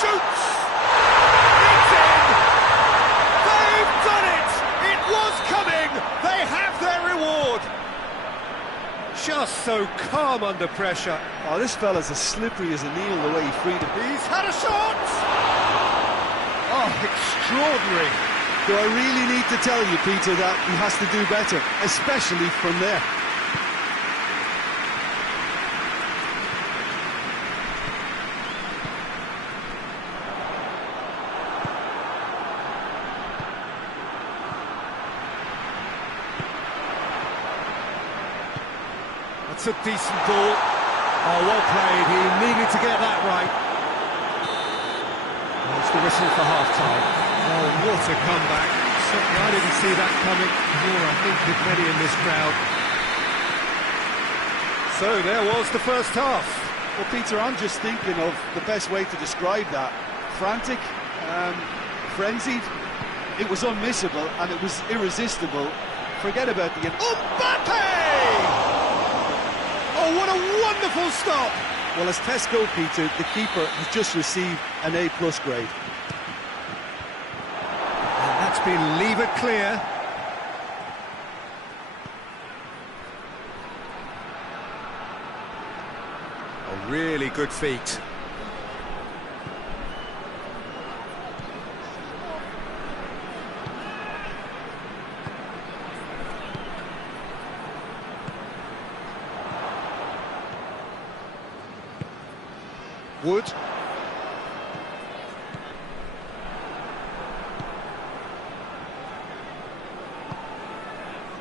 Shoots! It's in! They've done it! It was coming! They have their reward! Just so calm under pressure. Oh, this fella's as slippery as a needle the way he freed him. He's had a shot! Oh, extraordinary. Do I really need to tell you, Peter, that he has to do better, especially from there? That's a decent ball. Oh, well played. He needed to get that right. That's the whistle for half-time. Oh, what a comeback. Certainly I didn't see that coming, nor I think did many in this crowd. So there was the first half. Well, Peter, I'm just thinking of the best way to describe that. Frantic, frenzied. It was unmissable and it was irresistible. Forget about the... Mbappe! Oh, what a wonderful stop! Well, as test goal, Peter, the keeper has just received an A+ grade. been levered clear. A really good feat. Wood.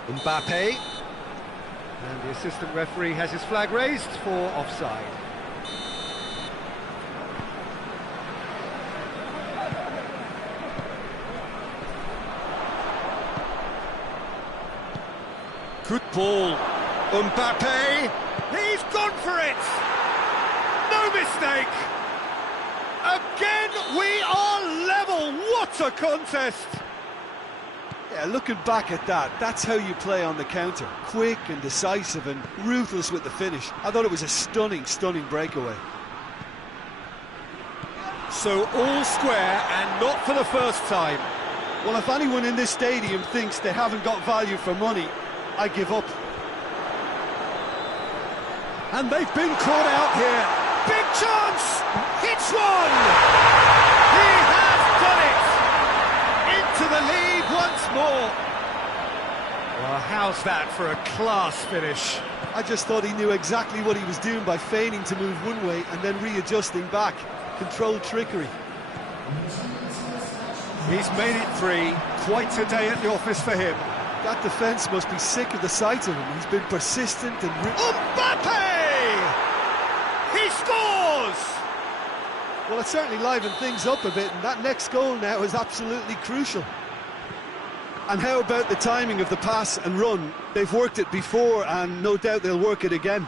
Mbappe. And the assistant referee has his flag raised for offside. Good ball. Mbappe. He's gone for it. No mistake! Again, we are level! What a contest! Yeah, looking back at that, that's how you play on the counter. Quick and decisive and ruthless with the finish. I thought it was a stunning, stunning breakaway. So all square and not for the first time. Well, if anyone in this stadium thinks they haven't got value for money, I give up. And they've been caught out here. Big chance! Hits one! He has done it! Into the lead once more. Well, how's that for a class finish? I just thought he knew exactly what he was doing by feigning to move one way and then readjusting back. Controlled trickery. He's made it 3. Quite a day at the office for him. That defence must be sick of the sight of him. He's been persistent and... Mbappe! He scores! Well, it certainly livened things up a bit, and that next goal now is absolutely crucial. And how about the timing of the pass and run? They've worked it before, and no doubt they'll work it again.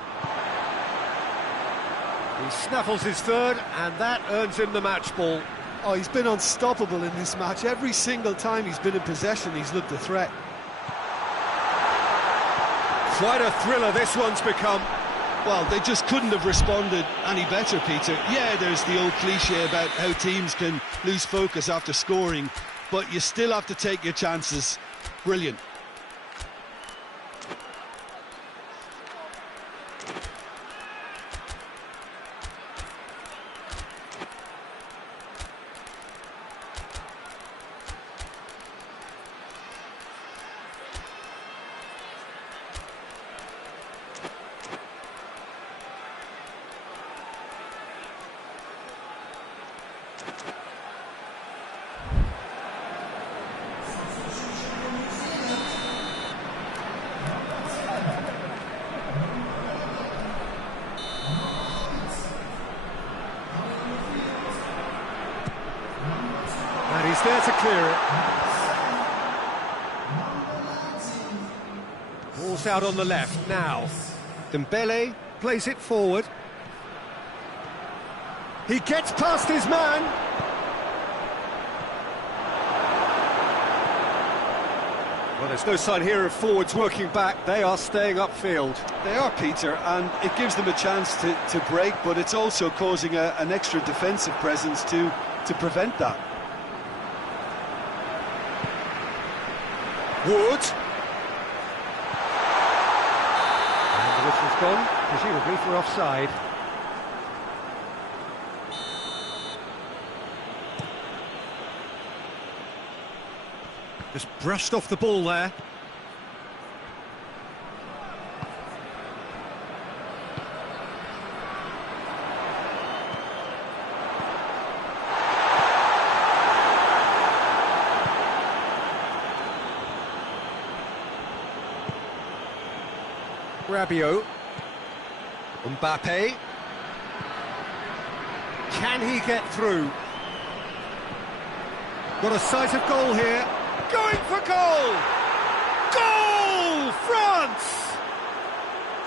He snaffles his third, and that earns him the match ball. Oh, he's been unstoppable in this match. Every single time he's been in possession, he's looked a threat. Quite a thriller this one's become. Well, they just couldn't have responded any better, Peter. Yeah, there's the old cliche about how teams can lose focus after scoring, but you still have to take your chances. Brilliant. And he's there to clear it. Ball's out on the left now. Dembele plays it forward. He gets past his man. Well, there's no sign here of forwards working back. They are staying upfield. They are, Peter, and it gives them a chance to break, but it's also causing an extra defensive presence to prevent that. Wood. And the whistle's gone, presumably for offside. Just brushed off the ball there. Rabiot. Mbappe. Can he get through? Got a sight of goal here. Going for goal! Goal! France!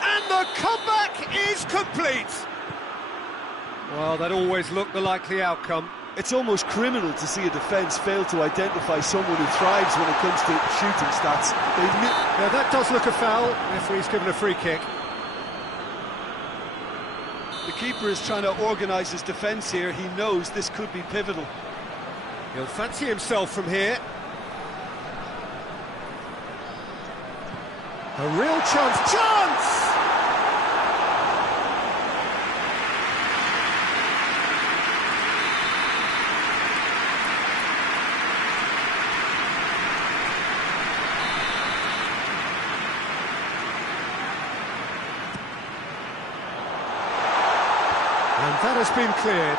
And the comeback is complete! Well, that always looked the likely outcome. It's almost criminal to see a defence fail to identify someone who thrives when it comes to shooting stats. Now that does look a foul. Referee's given a free kick. The keeper is trying to organise his defence here. He knows this could be pivotal. He'll fancy himself from here. A real chance! And that has been cleared.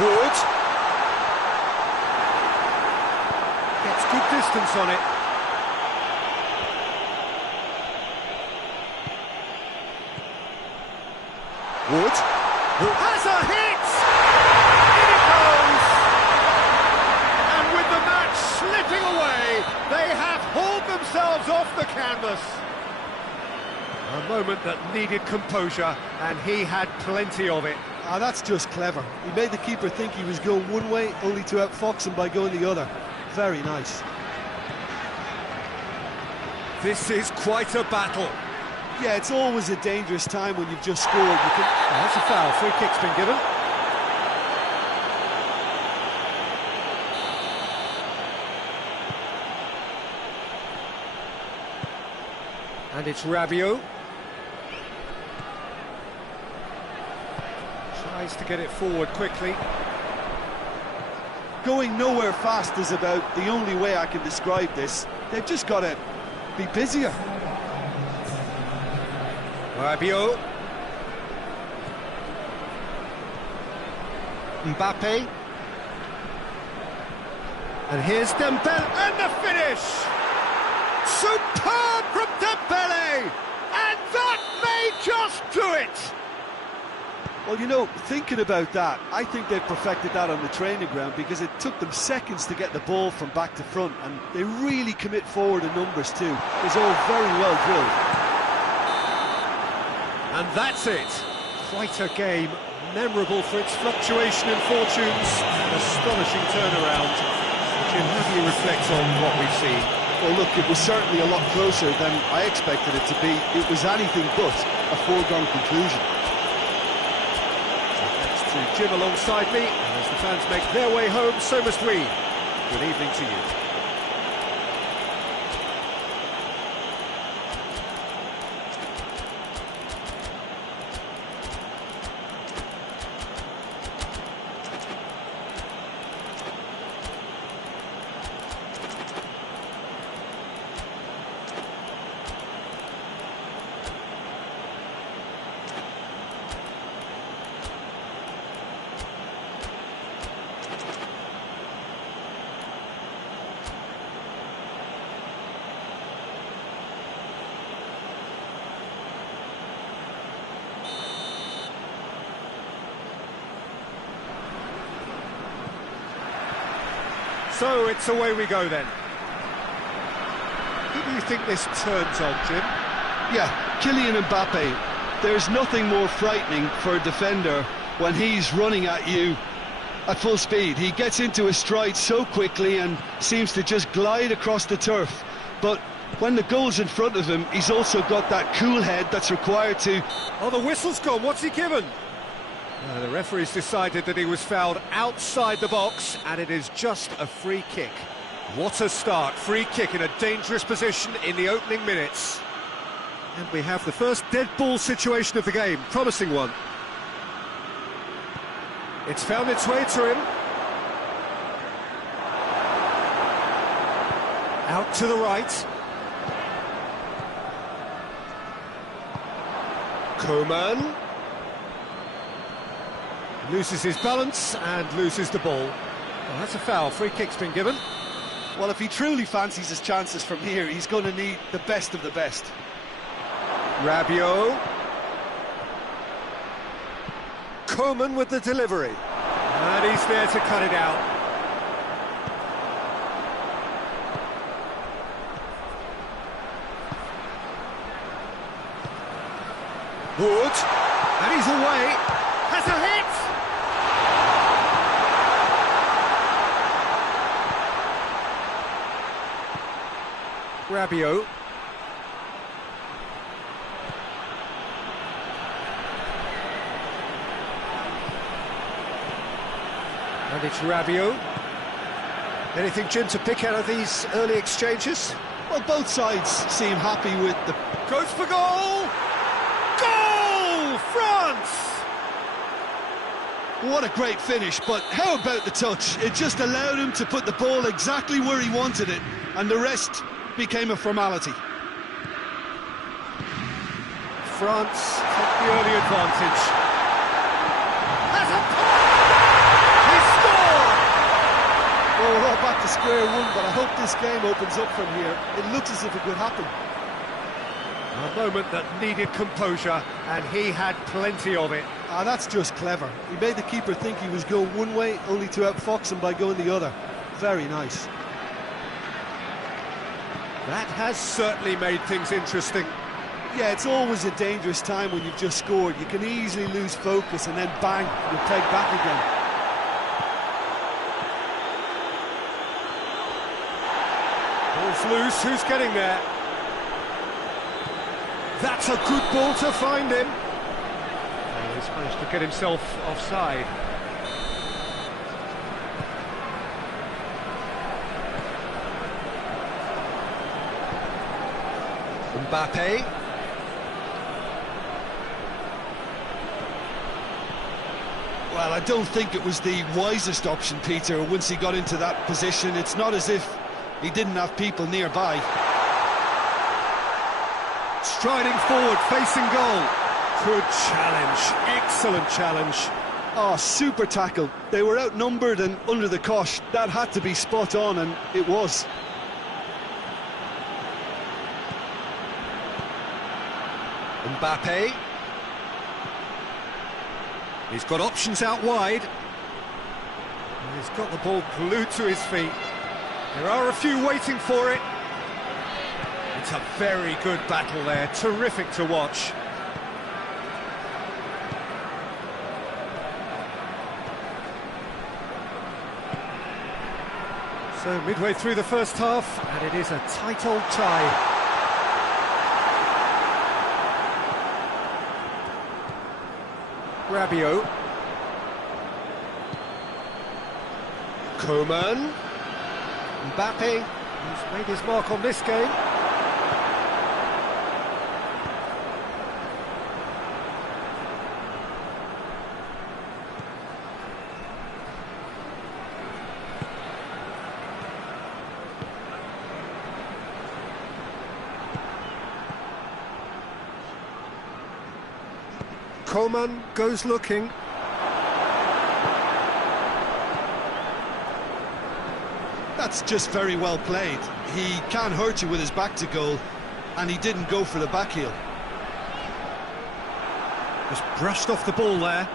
Wood gets good distance on it. Wood has a hit! In it goes! And with the match slipping away, they have hauled themselves off the canvas. A moment that needed composure, and he had plenty of it. Ah, that's just clever. He made the keeper think he was going one way, only to outfox him by going the other. Very nice. This is quite a battle. Yeah, it's always a dangerous time when you've just scored. You can... Oh, that's a foul. Free kick's been given. And it's Rabiot. Tries to get it forward quickly. Going nowhere fast is about the only way I can describe this. They've just got to be busier. Rabiot. Mbappe. And here's Dembele, and the finish! Superb from Dembele! And that may just do it! Well, you know, thinking about that, I think they've perfected that on the training ground because it took them seconds to get the ball from back to front, and they really commit forward in numbers too. It's all very well drilled. And that's it. Quite a game, memorable for its fluctuation in fortunes, an astonishing turnaround. Jim, how do you reflect on what we've seen? Well, look, it was certainly a lot closer than I expected it to be. It was anything but a foregone conclusion. Thanks to Jim alongside me, and as the fans make their way home, so must we. Good evening to you. So it's away we go then. Who do you think this turns on, Jim? Yeah, Kylian Mbappe. There's nothing more frightening for a defender when he's running at you at full speed. He gets into his stride so quickly and seems to just glide across the turf. But when the goal's in front of him, he's also got that cool head that's required to... Oh, the whistle's gone. What's he given? The referee's decided that he was fouled outside the box, and it is just a free kick. What a start. Free kick in a dangerous position in the opening minutes. And we have the first dead ball situation of the game. Promising one. It's found its way to him. Out to the right. Coman. Loses his balance and loses the ball. Well, that's a foul. Free kick's been given. Well, if he truly fancies his chances from here, he's going to need the best of the best. Rabiot. Coman with the delivery. And he's there to cut it out. Wood. And he's away. Has a hit. Rabiot. And it's Rabiot. Anything, Jim, to pick out of these early exchanges? Well, both sides seem happy with the... Goes for goal! Goal! France! What a great finish, but how about the touch? It just allowed him to put the ball exactly where he wanted it, and the rest became a formality. France took the early advantage. Has a he scored! Well, we're all back to square one, but I hope this game opens up from here. It looks as if it could happen. A moment that needed composure, and he had plenty of it. Ah, that's just clever. He made the keeper think he was going one way, only to outfox him by going the other. Very nice. That has certainly made things interesting. Yeah, it's always a dangerous time when you've just scored. You can easily lose focus and then bang, you're pegged back again. Ball's loose, who's getting there? That's a good ball to find him. Oh, he's managed to get himself offside. Mbappe. Well, I don't think it was the wisest option, Peter, once he got into that position. It's not as if he didn't have people nearby. Striding forward, facing goal. Good challenge, excellent challenge. Oh, super tackle. They were outnumbered and under the cosh. That had to be spot on, and it was. Mbappe. He's got options out wide. And he's got the ball glued to his feet. There are a few waiting for it. It's a very good battle there, terrific to watch. So midway through the first half, and it is a tight old tie. Rabiot. Coman. Mbappe, who's made his mark on this game. Coman goes looking. That's just very well played. He can't hurt you with his back to goal, and he didn't go for the back heel. Just brushed off the ball there.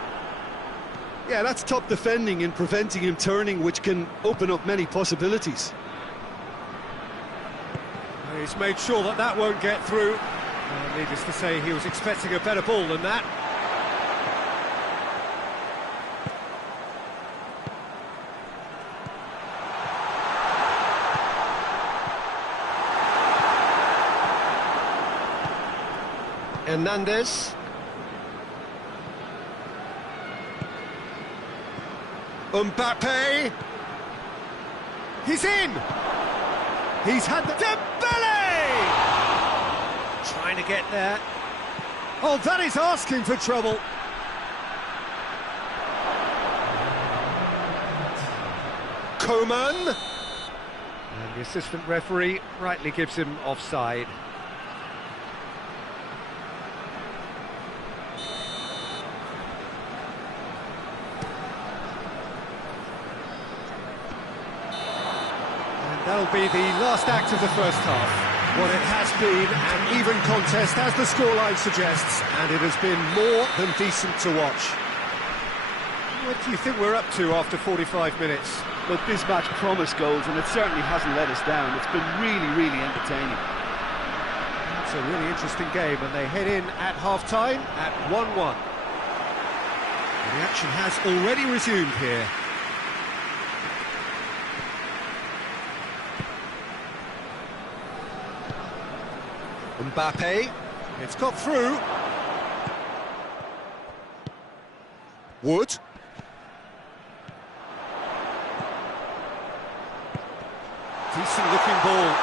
Yeah, that's top defending and preventing him turning, which can open up many possibilities. He's made sure that that won't get through. Needless to say, he was expecting a better ball than that. Hernandez. Mbappe. He's in. He's had the Dembele. Trying to get there. Oh, that is asking for trouble. Coman. And the assistant referee rightly gives him offside. That'll be the last act of the first half. Well, it has been an even contest, as the scoreline suggests, and it has been more than decent to watch. What do you think we're up to after 45 minutes? Look, this match promised goals, and it certainly hasn't let us down. It's been really, really entertaining. It's a really interesting game, and they head in at half-time at 1-1. The action has already resumed here. Mbappe, it's got through. Wood. Decent looking ball.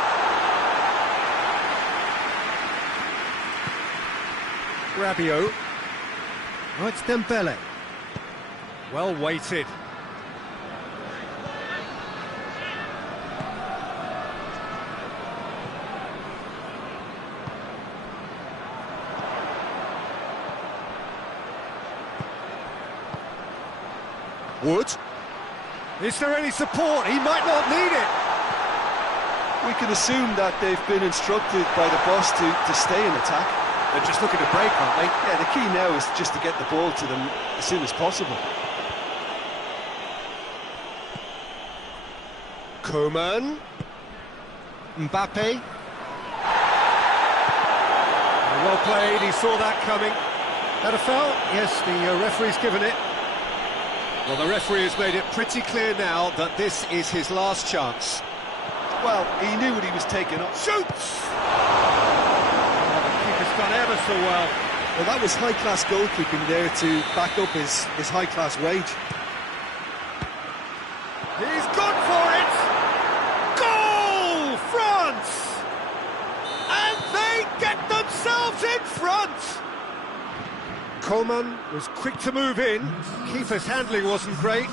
Rabiot. Oh, it's Dembele. Well weighted. Wood. Is there any support? He might not need it. We can assume that they've been instructed by the boss to stay in attack. They're just looking to break, aren't they? Yeah, the key now is just to get the ball to them as soon as possible. Coman. Mbappe. Well played, he saw that coming. That a foul? Yes, the referee's given it. Well, the referee has made it pretty clear now that this is his last chance. Well, he knew what he was taking up. Shoots! Oh, the keeper's done ever so well. Well, that was high-class goalkeeping there to back up his high-class wage. He's gone for it! Goal! France! And they get themselves in front! Coman was quick to move in. Keeper's handling wasn't great.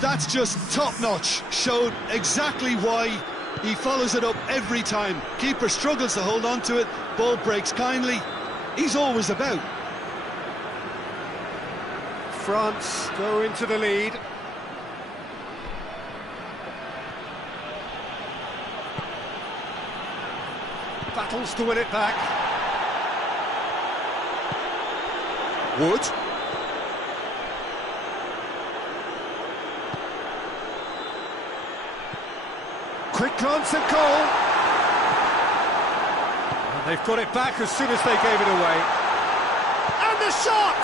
That's just top-notch. Showed exactly why he follows it up every time. Keeper struggles to hold on to it. Ball breaks kindly. He's always about. France go into the lead. Battles to win it back. Wood. Quick glance at goal. And they've got it back as soon as they gave it away. And the shot!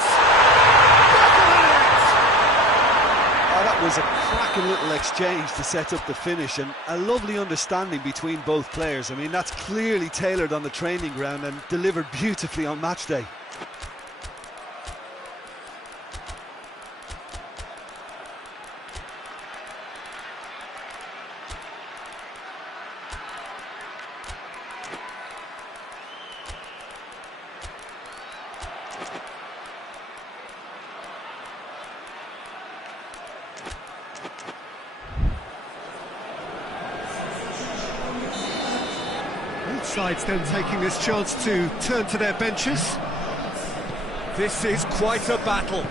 Back of the net! Oh, that was a cracking little exchange to set up the finish, and a lovely understanding between both players. I mean, that's clearly tailored on the training ground and delivered beautifully on match day. Both sides then taking this chance to turn to their benches. This is quite a battle.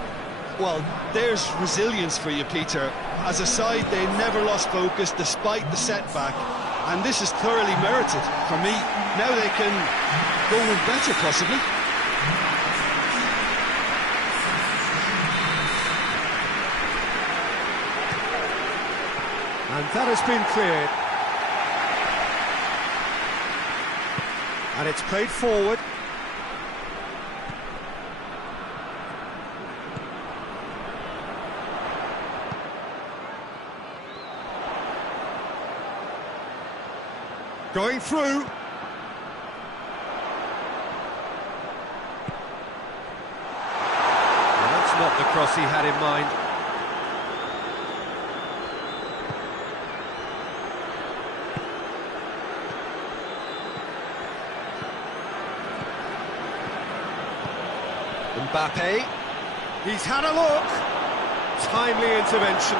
Well, there's resilience for you, Peter. As a side, they never lost focus despite the setback, and this is thoroughly merited for me. Now they can go with better, possibly. And that has been cleared. And it's played forward. Going through. Well, that's not the cross he had in mind. Mbappe, he's had a look. Timely intervention.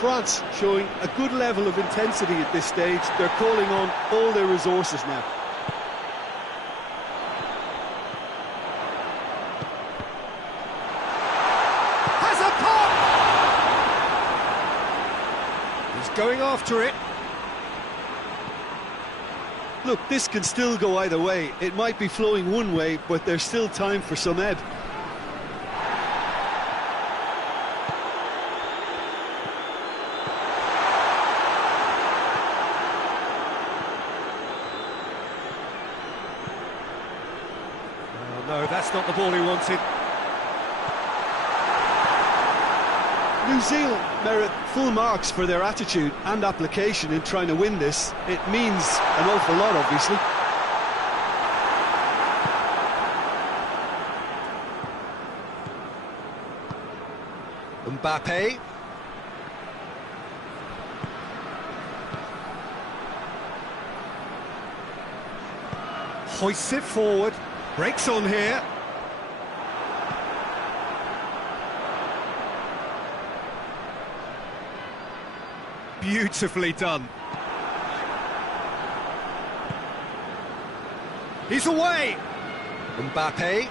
France showing a good level of intensity at this stage. They're calling on all their resources now. Has a pop! He's going after it. Look, this can still go either way. It might be flowing one way, but there's still time for some ebb. Oh, no, that's not the ball he wanted. New Zealand merit full marks for their attitude and application in trying to win this. It means an awful lot, obviously. Mbappe. Hoists it forward, breaks on here. Beautifully done. He's away. Mbappe.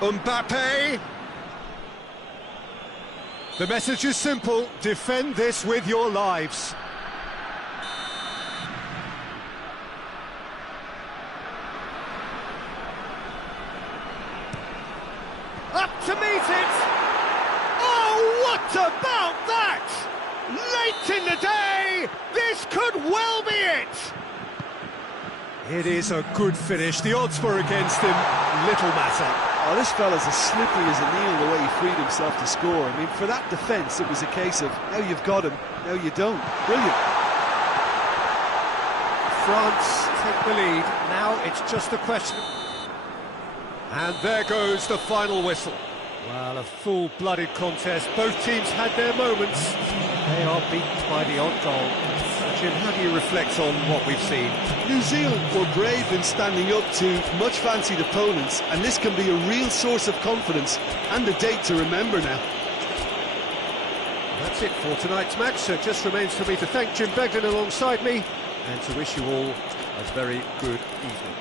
Mbappe. The message is simple: defend this with your lives. Up to meet it! Oh, what about that? Late in the day, this could well be it! It is a good finish. The odds were against him, little matter. Oh, this fella's as slippery as a needle the way he freed himself to score. I mean, for that defence, it was a case of, now you've got him, now you don't. Brilliant. France take the lead. Now it's just a question. And there goes the final whistle. Well, a full-blooded contest. Both teams had their moments. They are beaten by the odd goal. Jim, how do you reflect on what we've seen? New Zealand were brave in standing up to much-fancied opponents, and this can be a real source of confidence and a date to remember now. That's it for tonight's match. So it just remains for me to thank Jim Beglin alongside me and to wish you all a very good evening.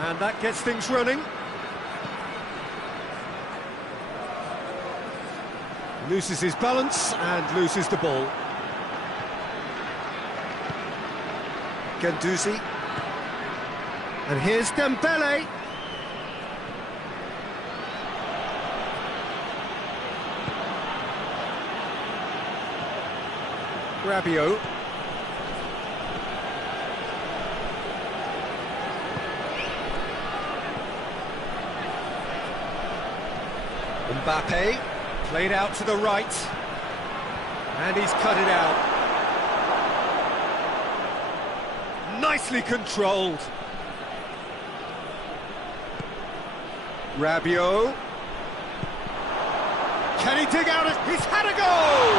And that gets things running. Loses his balance and loses the ball. Guendouzi. And here's Dembele. Rabiot. Mbappe, played out to the right, and he's cut it out. Nicely controlled. Rabiot. Can he dig out it? He's had a goal!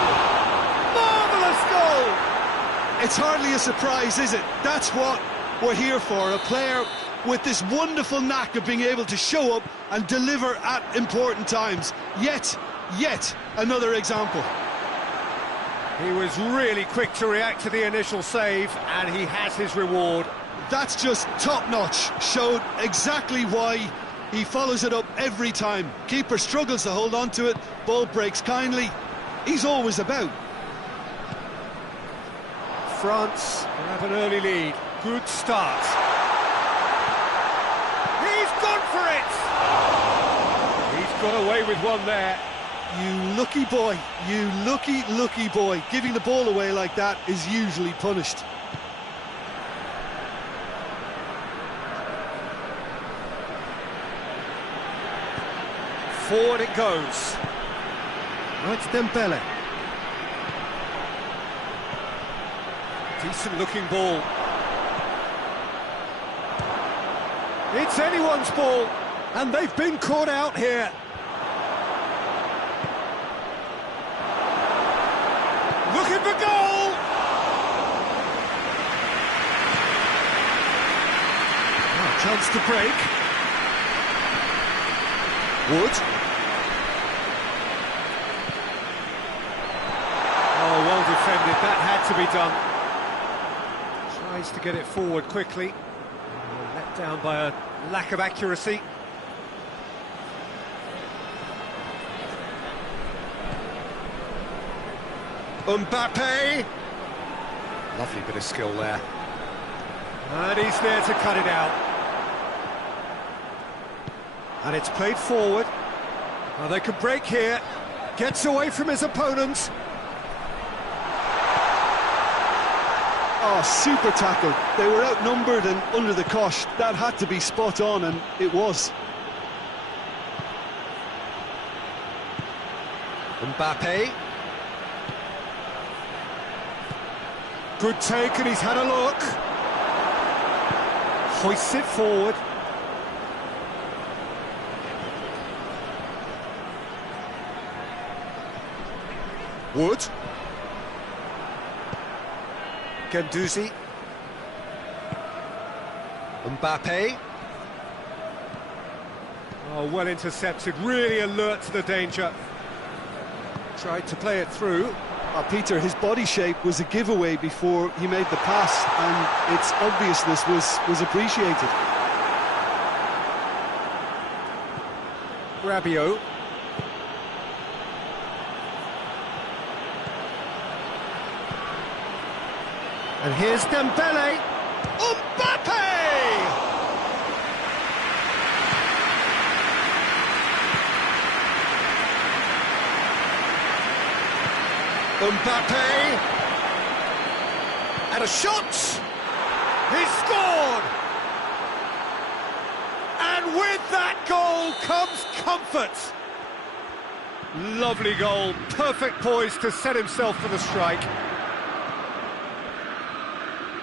Marvellous goal! It's hardly a surprise, is it? That's what we're here for, a player with this wonderful knack of being able to show up and deliver at important times. Yet another example. He was really quick to react to the initial save, and he has his reward. That's just top-notch. Showed exactly why he follows it up every time. Keeper struggles to hold on to it, ball breaks kindly. He's always about. France have an early lead. Good start. He's gone for it! He's got away with one there. You lucky boy, you lucky boy. Giving the ball away like that is usually punished. Forward it goes. Now it's Dembele. Decent looking ball. It's anyone's ball, and they've been caught out here. Looking for goal! Oh, Chance to break. Wood. Oh, well defended. That had to be done. Tries to get it forward quickly. Let down by a lack of accuracy. Mbappe. Lovely bit of skill there. And he's there to cut it out. And it's played forward. Well, they could break here. Gets away from his opponents. Oh, super tackle. They were outnumbered and under the cosh. That had to be spot on, and it was. Mbappe. Good take, and he's had a look. Hoists it forward. Wood. Guendouzi. Mbappe. Oh, well intercepted, really alert to the danger. Tried to play it through. Peter, his body shape was a giveaway before he made the pass, and its obviousness was appreciated. Rabiot. And here's Dembele. Mbappe! Mbappe, and a shot, he's scored, and with that goal comes comfort. Lovely goal, perfect poise to set himself for the strike.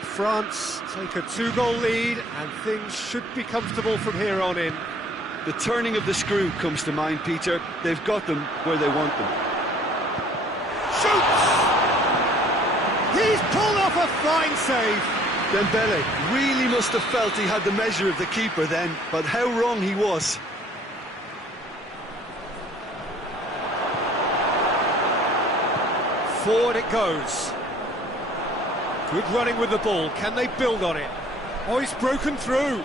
France take a 2-goal lead, and things should be comfortable from here on in. The turning of the screw comes to mind, Peter. They've got them where they want them. Shoots! He's pulled off a fine save. Dembele really must have felt he had the measure of the keeper then, but how wrong he was. Forward it goes. Good running with the ball. Can they build on it? Oh, he's broken through.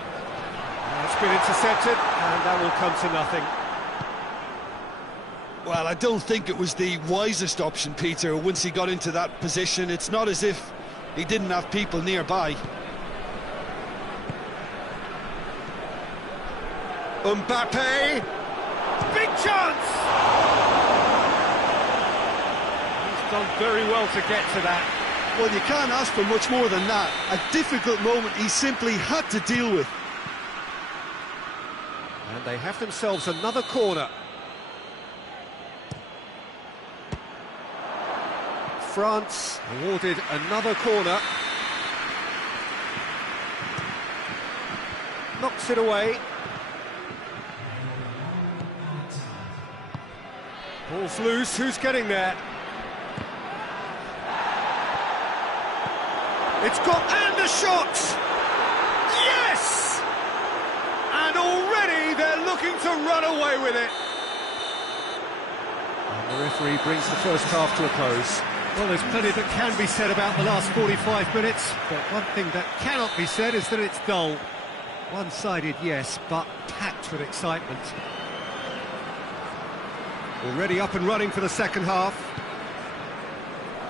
It's been intercepted, and that will come to nothing. Well, I don't think it was the wisest option, Peter, once he got into that position. It's not as if he didn't have people nearby. Mbappe! Big chance! He's done very well to get to that. Well, you can't ask for much more than that. A difficult moment he simply had to deal with. And they have themselves another corner. France awarded another corner. Knocks it away. Ball's loose, who's getting there? It's got, and a shot! Yes! And already they're looking to run away with it. And the referee brings the first half to a close. Well, there's plenty that can be said about the last 45 minutes, but one thing that cannot be said is that it's dull. One-sided, yes, but packed with excitement. Already up and running for the second half.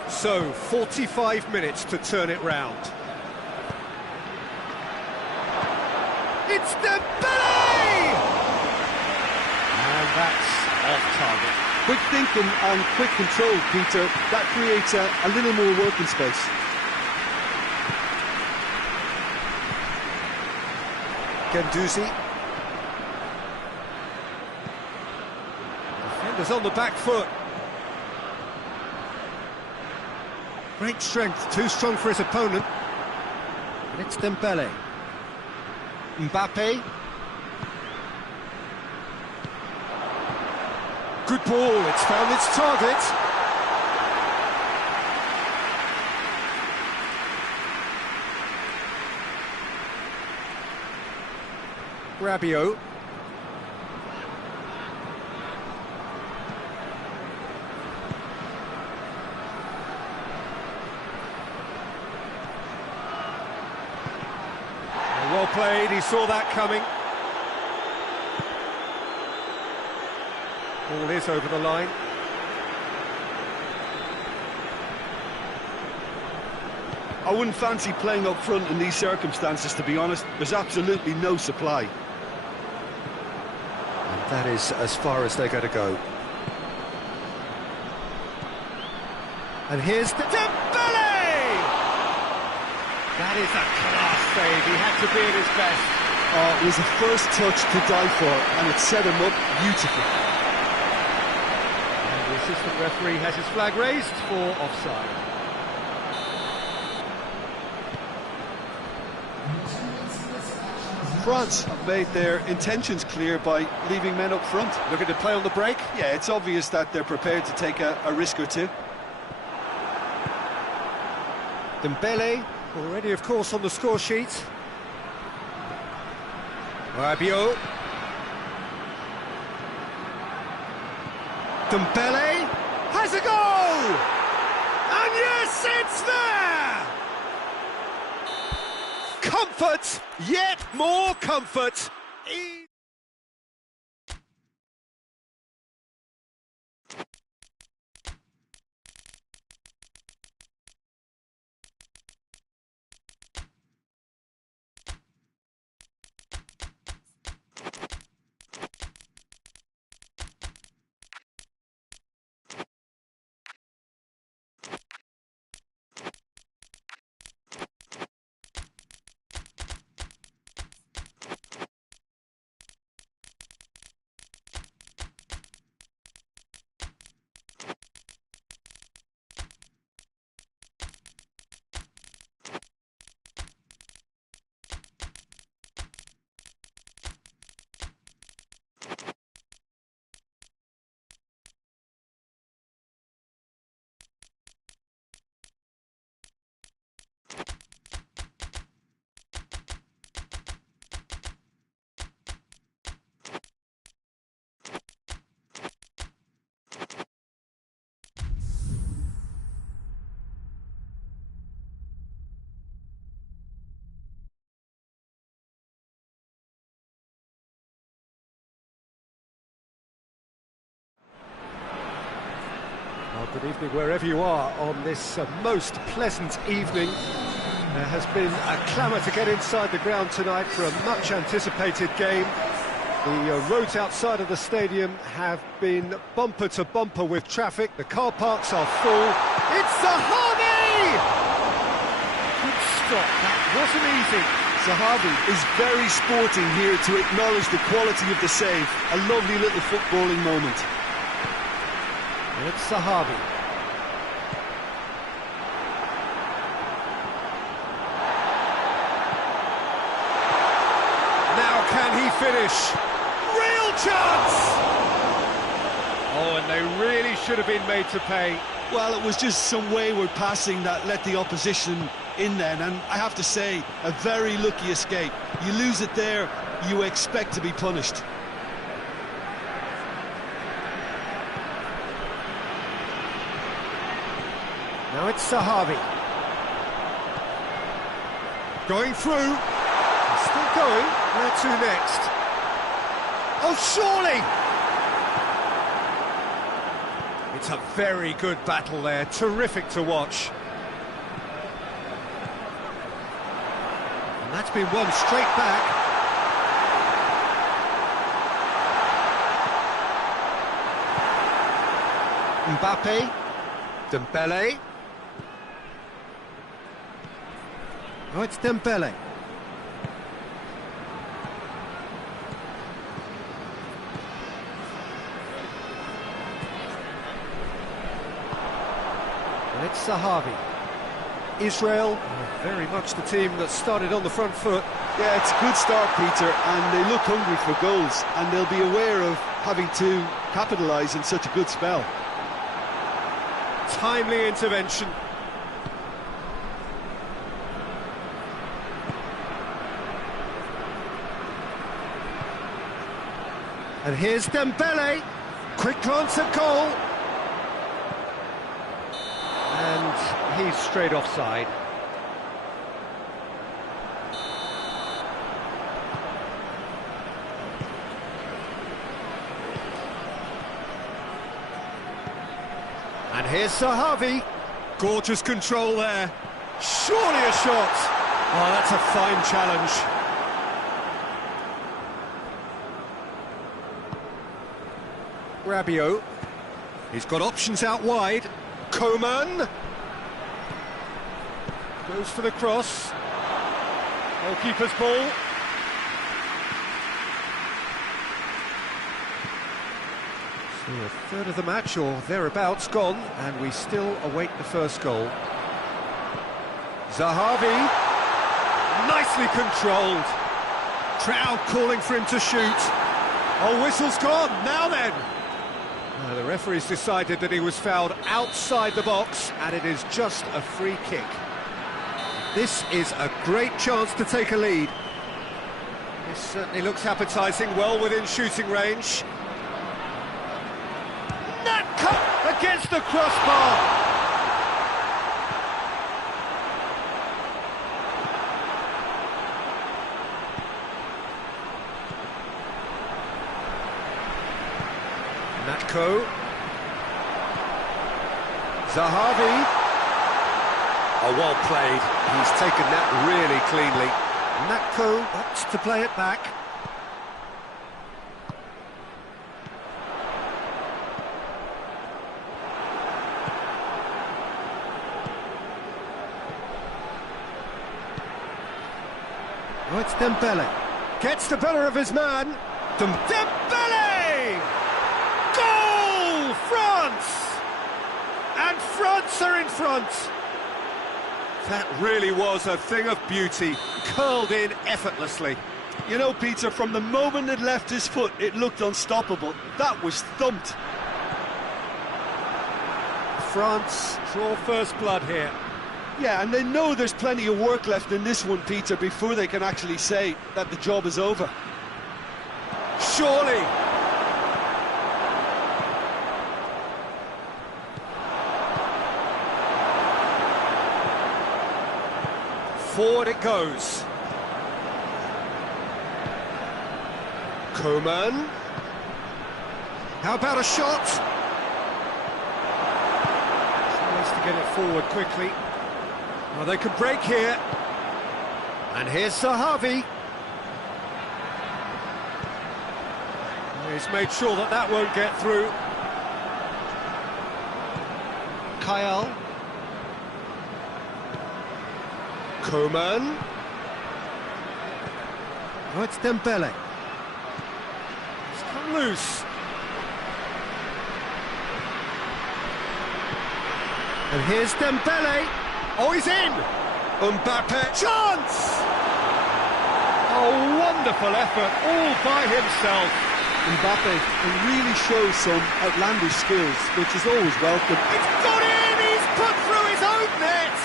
So, 45 minutes to turn it round. It's Dembele! And that's off target. Quick thinking and quick control, Peter. That creates a little more working space. Guendouzi. Defenders on the back foot. Great strength, too strong for his opponent. And it's Dembele. Mbappe. Good ball, it's found its target. Rabiot. Well played, he saw that coming. Ball is over the line. I wouldn't fancy playing up front in these circumstances, to be honest. There's absolutely no supply. And that is as far as they're going to go. And here's Dembele! That is a class save, he had to be at his best. It was a first touch to die for, and it set him up beautifully. And the assistant referee has his flag raised for offside. France have made their intentions clear by leaving men up front. Looking to play on the break? Yeah, it's obvious that they're prepared to take a risk or two. Dembele, already of course on the score sheet. Rabiot. Dembele has a goal! And yes, it's there! Comfort, yet more comfort. Well, good evening wherever you are on this most pleasant evening. There has been a clamour to get inside the ground tonight for a much anticipated game. The roads outside of the stadium have been bumper to bumper with traffic. The car parks are full. It's Zahavi! Good stop, that wasn't easy. Zahavi is very sporting here to acknowledge the quality of the save. A lovely little footballing moment. It's Zahavi. Now can he finish? Real chance! Oh, and they really should have been made to pay. Well, it was just some wayward passing that let the opposition in then, and I have to say, a very lucky escape. You lose it there, you expect to be punished. Now it's Zahavi. Going through. He's still going. Where to next? Oh, surely! It's a very good battle there. Terrific to watch. And that's been won straight back. Mbappe. Dembele. Oh, it's Dembele. And it's Zahavi. Israel, very much the team that started on the front foot. Yeah, it's a good start, Peter, and they look hungry for goals, and they'll be aware of having to capitalise in such a good spell. Timely intervention. And here's Dembele. Quick glance at goal. And he's straight offside. And here's Zahavi. Gorgeous control there. Surely a shot. Oh, that's a fine challenge. Rabiot. He's got options out wide. Coman. Goes for the cross. Goalkeeper's ball. So a third of the match, or thereabouts, gone, and we still await the first goal. Zahavi. Nicely controlled. Crowd calling for him to shoot. Oh, whistle's gone. Now then. The referee's decided that he was fouled outside the box, and it is just a free kick. This is a great chance to take a lead. This certainly looks appetising, well within shooting range. That cut against the crossbar. Natko. Zahavi. Oh, well played. He's taken that really cleanly. Natko opts to play it back. Oh, it's Dembele. Gets the better of his man. Dembele! Goal! France! And France are in front. That really was a thing of beauty, curled in effortlessly. You know, Peter, from the moment it left his foot, it looked unstoppable. That was thumped. France draw first blood here. Yeah, and they know there's plenty of work left in this one, Peter, before they can actually say that the job is over. Surely. Forward it goes. Coman. How about a shot? Nice to get it forward quickly. Well, they could break here. And here's Zahavi. He's made sure that that won't get through. Kyle. Coman. Oh, it's Dembele. It's come loose. And here's Dembele. Oh, he's in! Mbappe. Chance! Oh, wonderful effort, all by himself. Mbappe can really show some outlandish skills, which is always welcome. It's got in! He's put through his own net!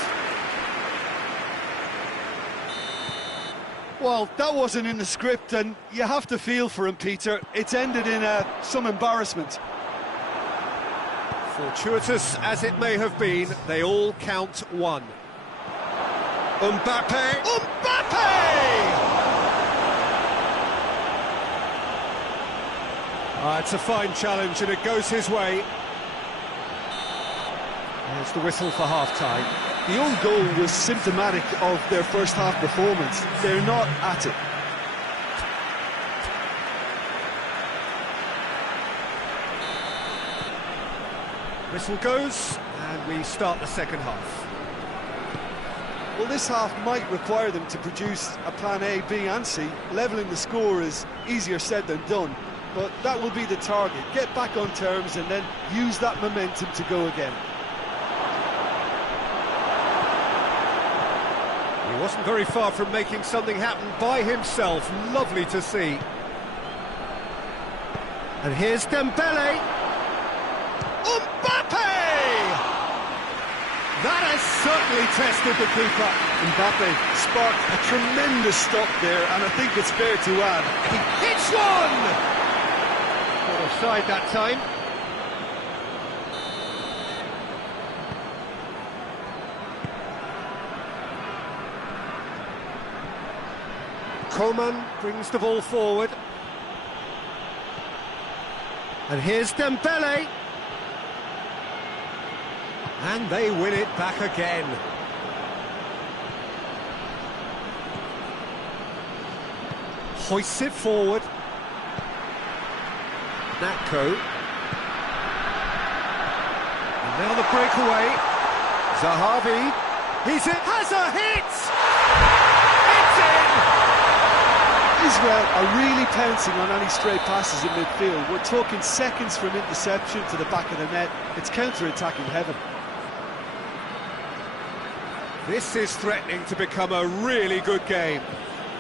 Well, that wasn't in the script, and you have to feel for him, Peter. It's ended in some embarrassment. Fortuitous as it may have been, they all count one. Mbappe! Mbappe! It's a fine challenge and it goes his way. There's the whistle for half-time. The own goal was symptomatic of their first half performance. They're not at it. Whistle goes, and we start the second half. Well, this half might require them to produce a plan A, B and C. Levelling the score is easier said than done, but that will be the target. Get back on terms and then use that momentum to go again. He wasn't very far from making something happen by himself. Lovely to see. And here's Dembele. Mbappe! That has certainly tested the keeper. Mbappe sparked a tremendous stop there, and I think it's fair to add, He hits one! offside that time. Coman brings the ball forward. And here's Dembele. And they win it back again. Hoists it forward. Natko. And now the breakaway. Zahavi. Has a hit! It's in! Israel are really pouncing on any stray passes in midfield. We're talking seconds from interception to the back of the net. It's counter-attacking heaven. This is threatening to become a really good game.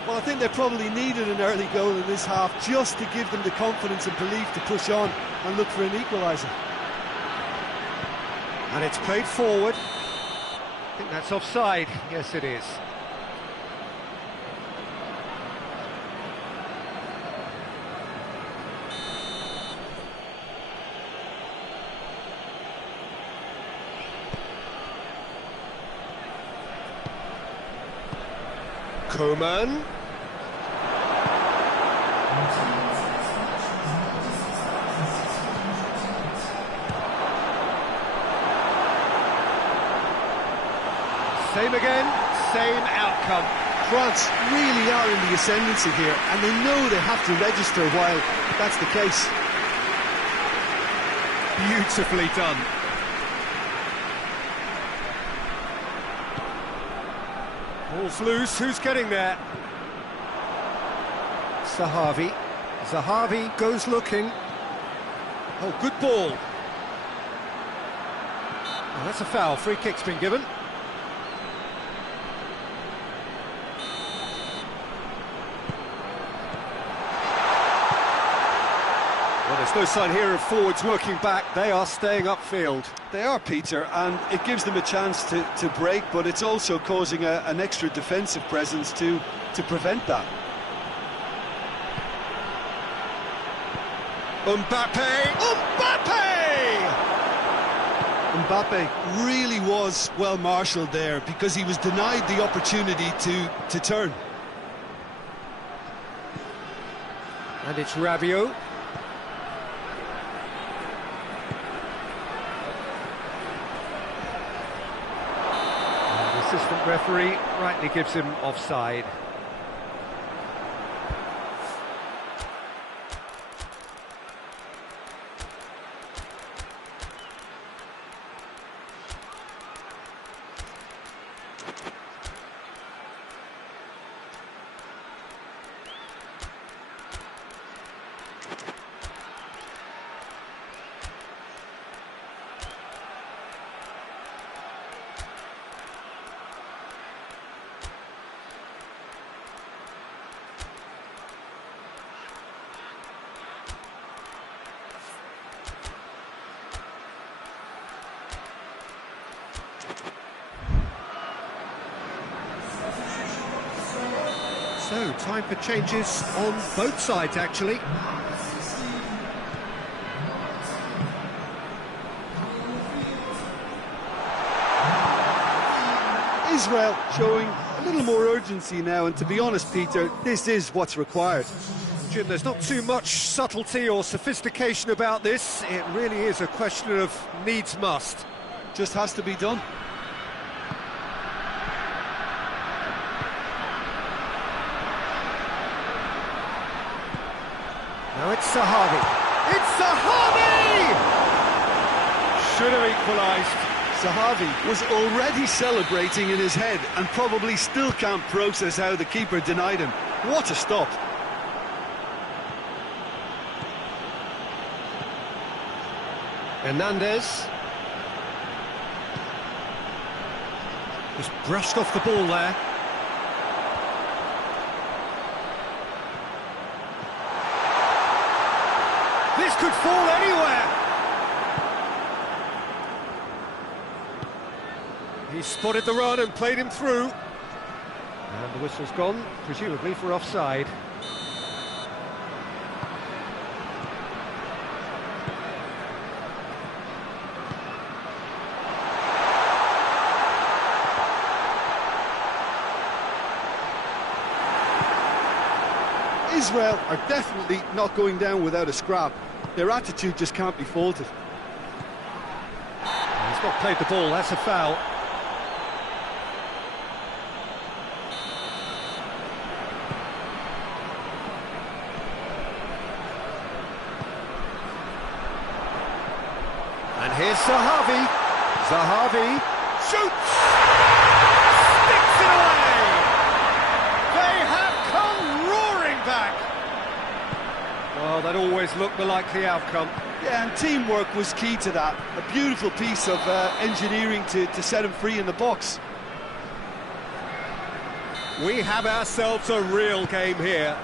Well, I think they probably needed an early goal in this half just to give them the confidence and belief to push on and look for an equaliser. And it's played forward. I think that's offside. Yes, it is. Coman. Same again, same outcome. France really are in the ascendancy here, and they know they have to register while that's the case. Beautifully done. Ball's loose, who's getting there? Zahavi. Zahavi goes looking. Oh, good ball. Oh, that's a foul, free kick's been given. Well, there's no sign here of forwards working back, they are staying upfield. They are, Peter, and it gives them a chance to break, but it's also causing an extra defensive presence to prevent that. Mbappe really was well marshalled there because he was denied the opportunity to turn. And it's Rabiot. Assistant referee rightly gives him offside. So, time for changes on both sides, actually. Israel showing a little more urgency now, and to be honest, Peter, this is what's required. Jim, there's not too much subtlety or sophistication about this. It really is a question of needs must. Just has to be done. Now it's Zahavi. It's Zahavi! Should have equalised. Zahavi was already celebrating in his head and probably still can't process how the keeper denied him. What a stop. Hernandez. Just brushed off the ball there. This could fall anywhere. He spotted the run and played him through. And the whistle's gone, presumably for offside. Israel are definitely not going down without a scrap. Their attitude just can't be faulted. He's not played the ball, that's a foul. And here's Zahavi. Zahavi shoots! Sticks it away! They have come roaring back! Well, that always looked the likely outcome. Yeah, and teamwork was key to that. A beautiful piece of engineering to set him free in the box. We have ourselves a real game here.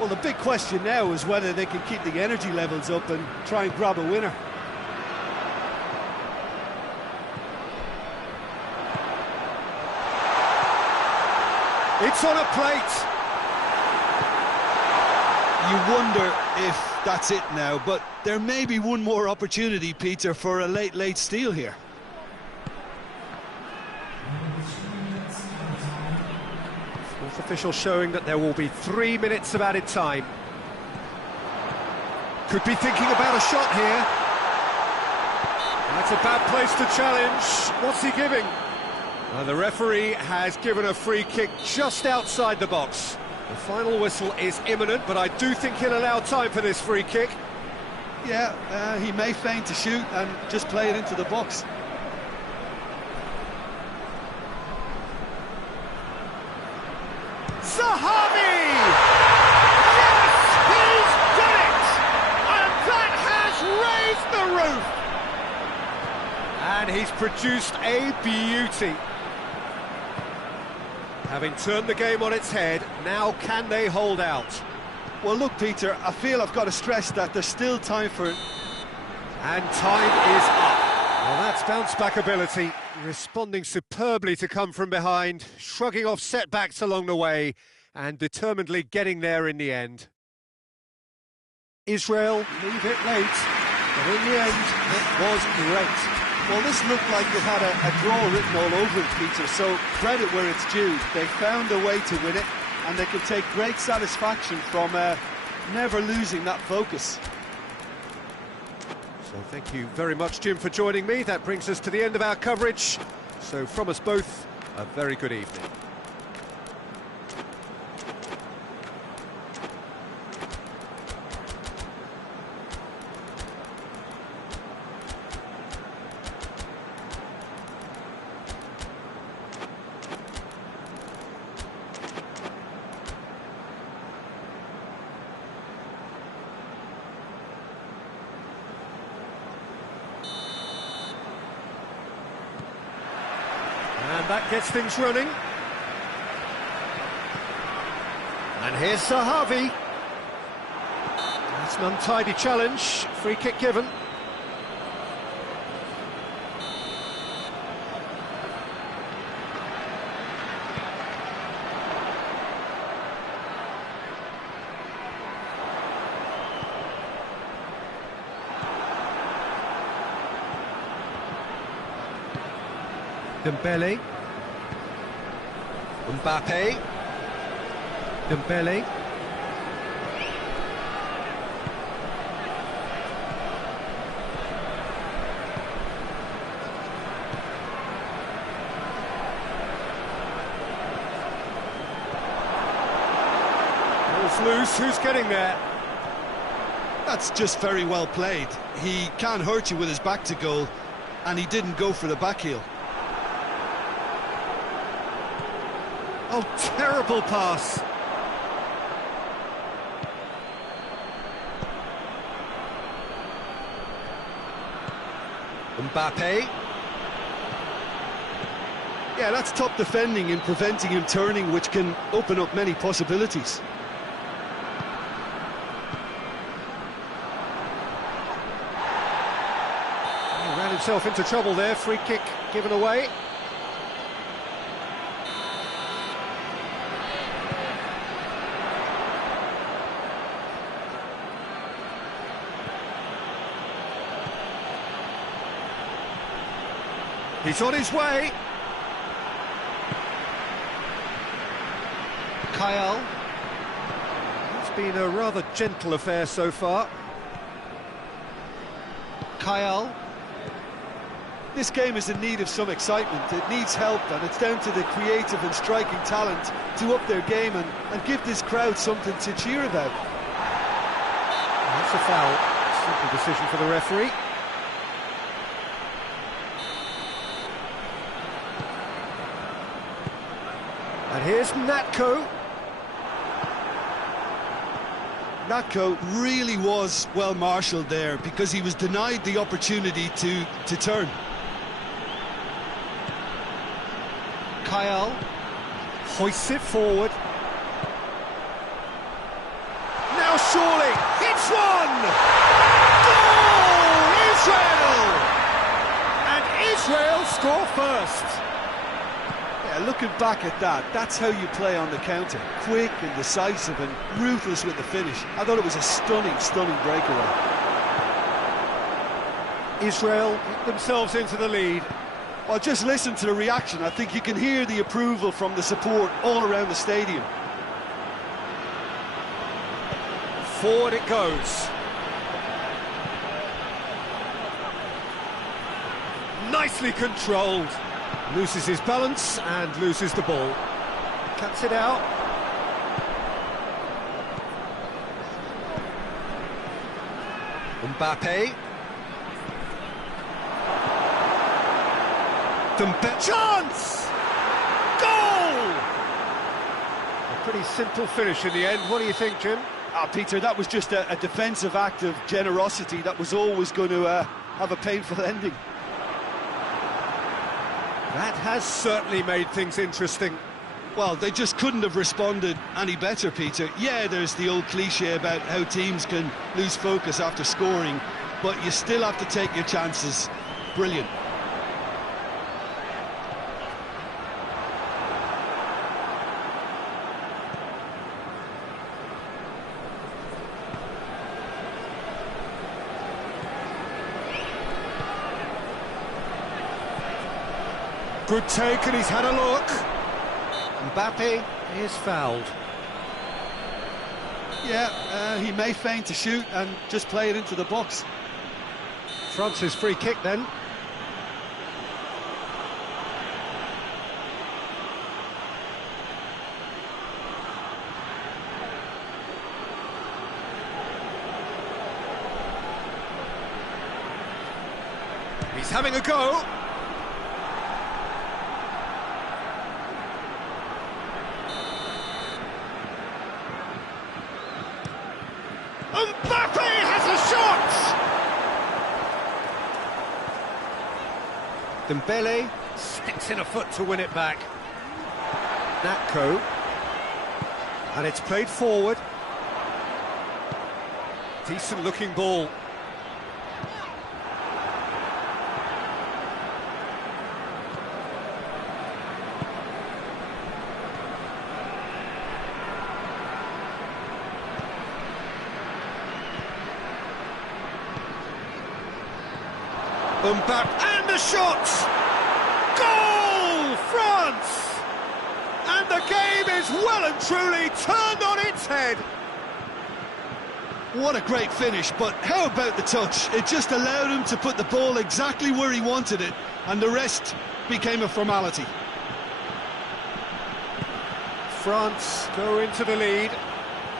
Well, the big question now is whether they can keep the energy levels up and try and grab a winner. It's on a plate. You wonder if that's it now, but there may be one more opportunity, Peter, for a late steal here. Fourth official showing that there will be 3 minutes of added time. Could be thinking about a shot here. That's a bad place to challenge. What's he giving? The referee has given a free kick just outside the box. The final whistle is imminent, but I do think he'll allow time for this free kick. Yeah, he may feign to shoot and just play it into the box. Zahavi! Yes, he's done it! And that has raised the roof! And he's produced a beauty. Having turned the game on its head, now can they hold out? Well, look, Peter, I feel I've got to stress that there's still time for it. And time is up. Well, that's bounce-back ability, responding superbly to come from behind, shrugging off setbacks along the way, and determinedly getting there in the end. Israel leave it late, but in the end, it was great. Well, this looked like it had a draw written all over it, Peter, so credit where it's due. They found a way to win it, and they can take great satisfaction from never losing that focus. So thank you very much, Jim, for joining me. That brings us to the end of our coverage. So from us both, a very good evening. And that gets things running. And here's Zahavi. That's an untidy challenge. Free kick given. Dembele. Mbappe. Dembele. Ball's loose, who's getting there? That's just very well played. He can hurt you with his back to goal, and he didn't go for the back heel. Oh, terrible pass. Mbappe. Yeah, that's top defending and preventing him turning, which can open up many possibilities. He ran himself into trouble there, free kick given away. He's on his way. Kyle. He's It's been a rather gentle affair so far. Kyle. This game is in need of some excitement. It needs help, and it's down to the creative and striking talent to up their game and give this crowd something to cheer about. That's a foul. Simple decision for the referee. And here's Natko. Natko really was well marshalled there because he was denied the opportunity to turn. Kyle hoists it forward. Now surely, it's one! Goal! Israel! And Israel score first. Yeah, looking back at that, that's how you play on the counter. Quick and decisive and ruthless with the finish. I thought it was a stunning, stunning breakaway. Israel get themselves into the lead. Well, just listen to the reaction. I think you can hear the approval from the support all around the stadium. Forward it goes. Nicely controlled. Loses his balance and loses the ball. Cuts it out. Mbappe. Chance! Goal! A pretty simple finish in the end. What do you think, Jim? Peter, that was just a defensive act of generosity that was always going to have a painful ending. That has certainly made things interesting. Well, they just couldn't have responded any better, Peter. Yeah, there's the old cliche about how teams can lose focus after scoring, but you still have to take your chances. Brilliant. Good take, and he's had a look. Mbappe is fouled. Yeah, he may feign to shoot and just play it into the box. France's free kick then. He's having a go. Mbappe has a shot! Dembele sticks in a foot to win it back. Natko. And it's played forward. Decent looking ball. Mbappe, and the shot! Goal! France! And the game is well and truly turned on its head. What a great finish, but how about the touch? It just allowed him to put the ball exactly where he wanted it, and the rest became a formality. France go into the lead.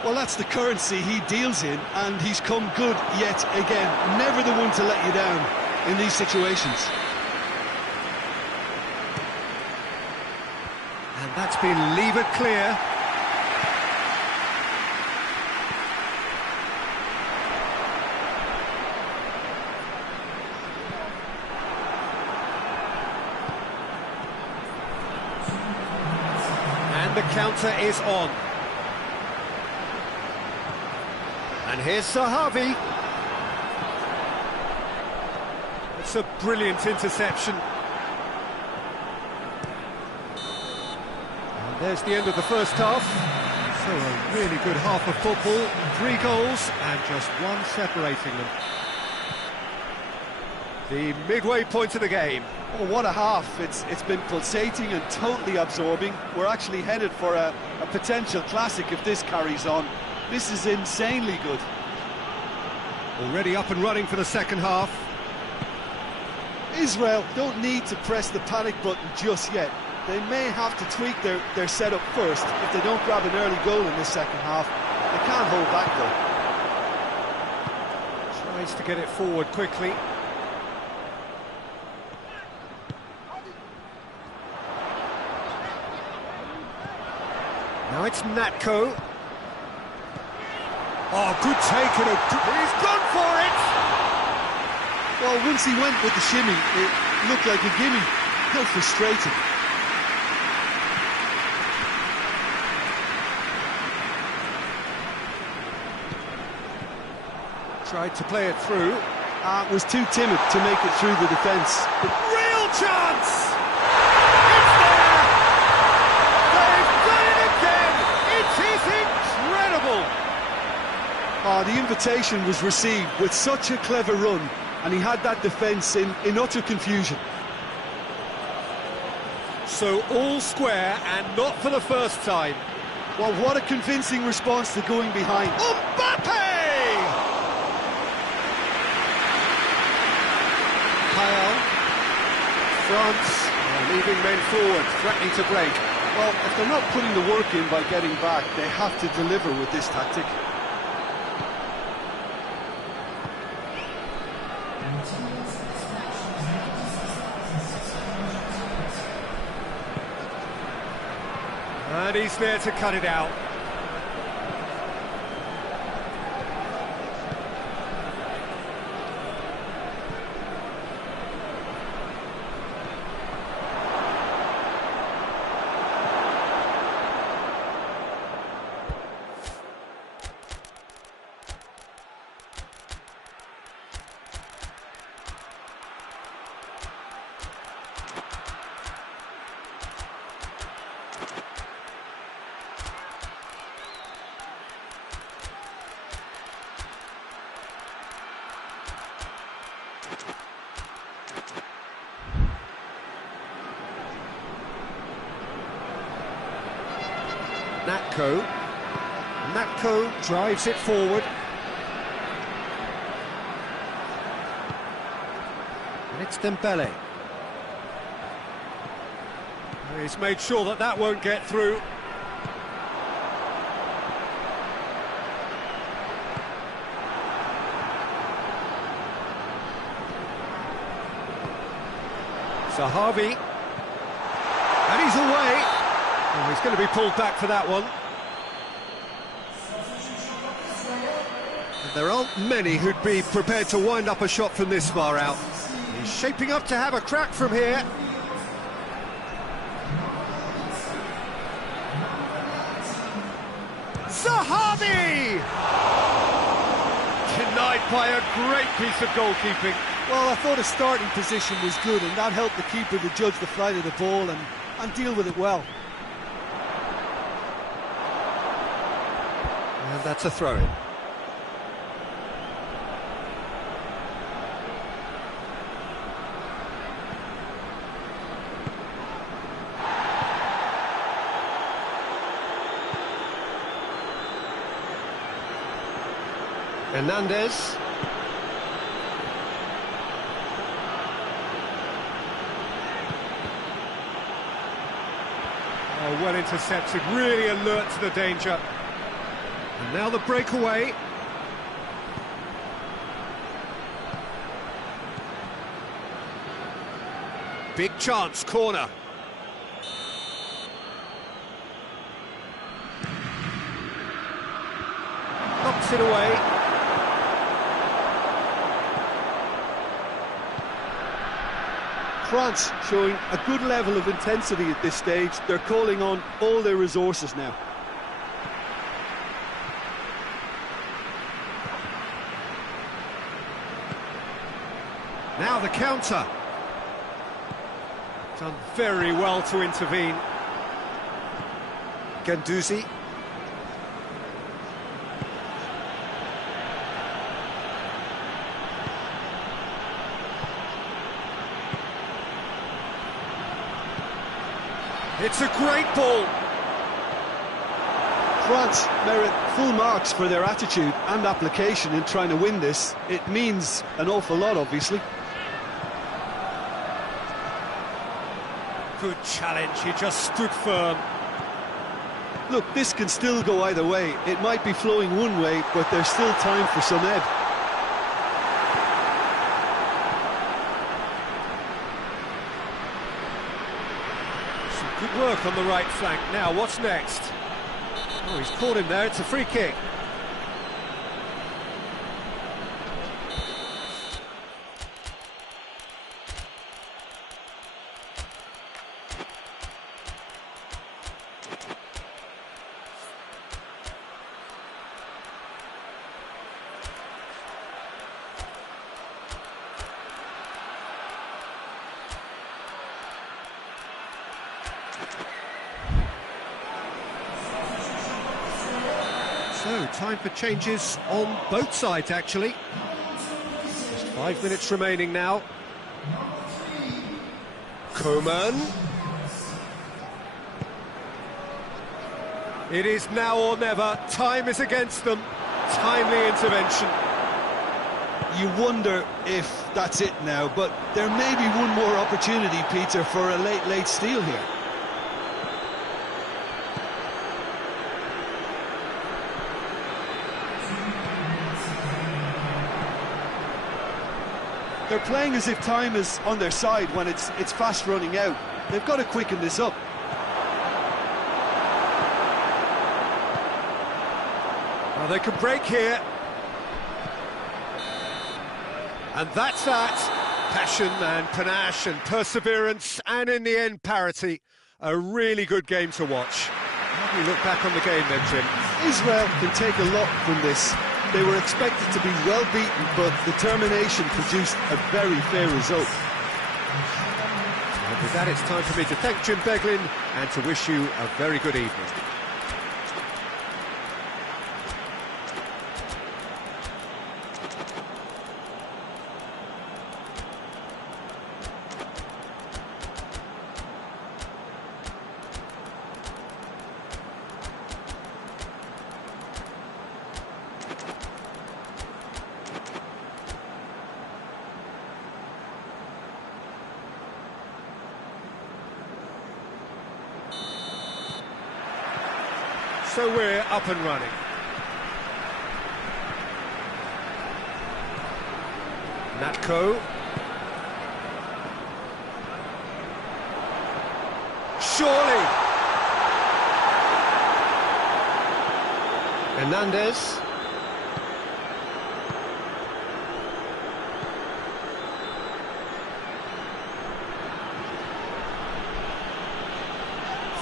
Well, that's the currency he deals in, and he's come good yet again. Never the one to let you down in these situations. And that's been levered clear. And the counter is on. And here's Sahavi. It's a brilliant interception. And there's the end of the first half. So a really good half of football. 3 goals and just one separating them. The midway point of the game. Oh, what a half. It's been pulsating and totally absorbing. We're actually headed for a potential classic if this carries on. This is insanely good. Already up and running for the second half. Israel don't need to press the panic button just yet. They may have to tweak their setup first if they don't grab an early goal in this second half. They can't hold back though. Tries to get it forward quickly. Now it's Natko. Oh, good take and he's gone for it! Well, once he went with the shimmy, it looked like a gimme. How frustrating. Tried to play it through. Was too timid to make it through the defence. Real chance! It's there! They've done it again! It is incredible! The invitation was received with such a clever run, and he had that defence in utter confusion. So all square, and not for the first time. Well, what a convincing response to going behind. Mbappe! Payal. France are leaving men forward, threatening to break. Well, if they're not putting the work in by getting back, they have to deliver with this tactic. And he's there to cut it out. Natko drives it forward. And it's Dembele. He's made sure that that won't get through. Zahavi. And he's away. Oh, he's going to be pulled back for that one. And there aren't many who'd be prepared to wind up a shot from this far out. He's shaping up to have a crack from here. Zahavi! Denied by a great piece of goalkeeping. Well, I thought his starting position was good, and that helped the keeper to judge the flight of the ball and deal with it well. And that's a throw-in. Hernandez. Oh, well intercepted, really alert to the danger. And now the breakaway. Big chance, corner. Knocks it away. France showing a good level of intensity at this stage. They're calling on all their resources now. Now the counter. Done very well to intervene. Guendouzi. It's a great ball. France merit full marks for their attitude and application in trying to win this. It means an awful lot, obviously. Good challenge, he just stood firm. Look, this can still go either way. It might be flowing one way, but there's still time for some ebb. Some good work on the right flank. Now, what's next? Oh, he's caught him there, it's a free kick. So, time for changes on both sides, actually. Just 5 minutes remaining now. Coman. It is now or never. Time is against them. Timely intervention. You wonder if that's it now, but there may be one more opportunity, Peter, for a late steal here. They're playing as if time is on their side when it's fast running out. They've got to quicken this up. Well, they could break here. And that's that. Passion and panache and perseverance, and in the end, parity. A really good game to watch. How do you look back on the game then, Jim? Israel can take a lot from this. They were expected to be well beaten, but determination produced a very fair result. And with that, it's time for me to thank Jim Beglin and to wish you a very good evening. So we're up and running. Natko. Surely. Hernandez.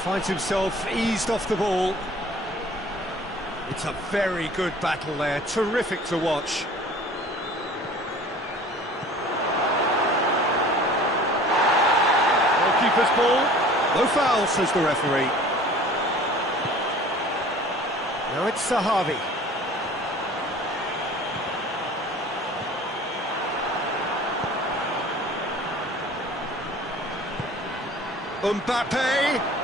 Finds himself eased off the ball. It's a very good battle there, terrific to watch. Goalkeeper's ball, no foul, says the referee. Now it's Sahavi. Mbappe.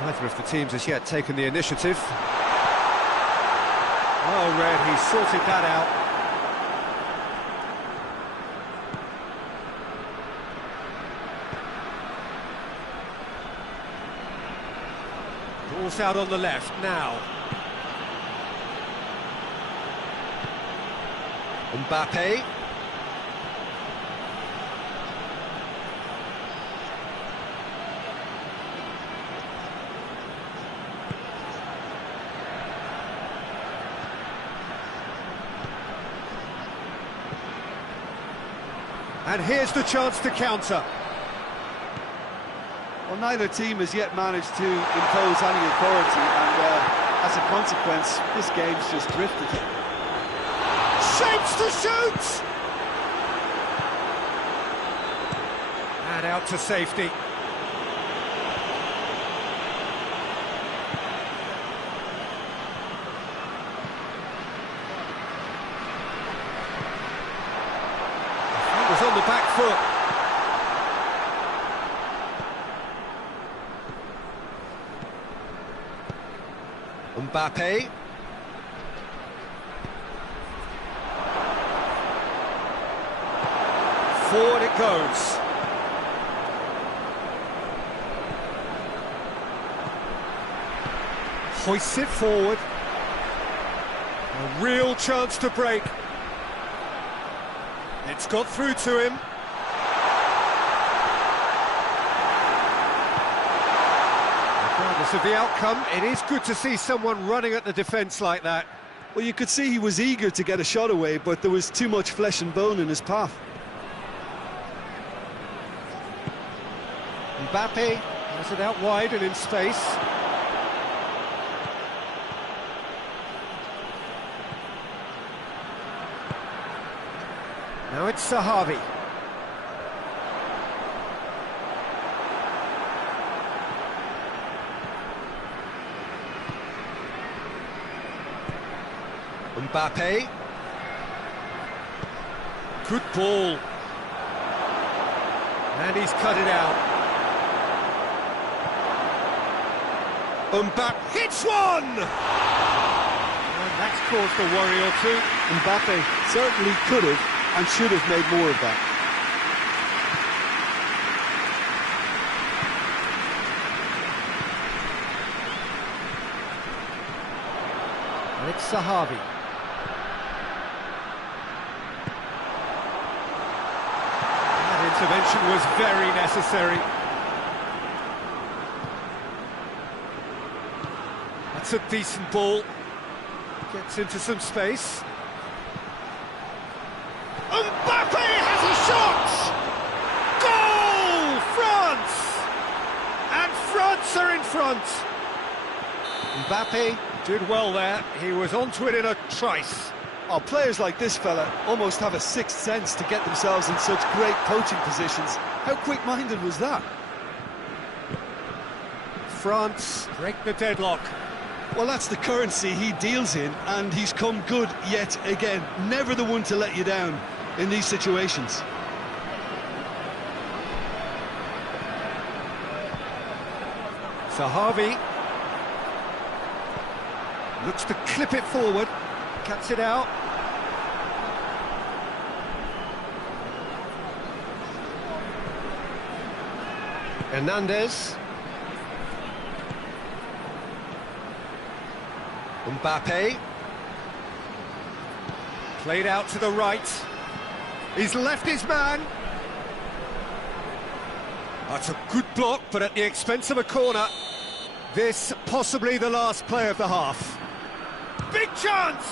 Neither of the teams has yet taken the initiative. Oh, Red, he sorted that out. Ball's out on the left now. Mbappe. And here's the chance to counter. Well, neither team has yet managed to impose any authority, and as a consequence, this game's just drifted. Shapes to shoot! And out to safety. foot. Mbappe. Forward it goes. Hoists it forward. A real chance to break. It's got through to him. Regardless of the outcome, it is good to see someone running at the defence like that. Well, you could see he was eager to get a shot away, but there was too much flesh and bone in his path. Mbappe has it out wide and in space. Now it's Zahavi. Mbappe. Good ball. And he's cut it out. Mbappe hits one! And that's caused a worry or two. Mbappe certainly could have and should have made more of that. And it's Zahavi. That intervention was very necessary. That's a decent ball. Gets into some space. Mbappe has a shot! Goal! France! And France are in front. Mbappe did well there. He was onto it in a trice. Oh, players like this fella almost have a sixth sense to get themselves in such great coaching positions. How quick-minded was that? France break the deadlock. Well, that's the currency he deals in, and he's come good yet again. Never the one to let you down in these situations. Zahavi looks to clip it forward, cuts it out. Hernandez. Mbappe. Played out to the right. He's left his man. That's a good block, but at the expense of a corner. This possibly the last play of the half. Big chance!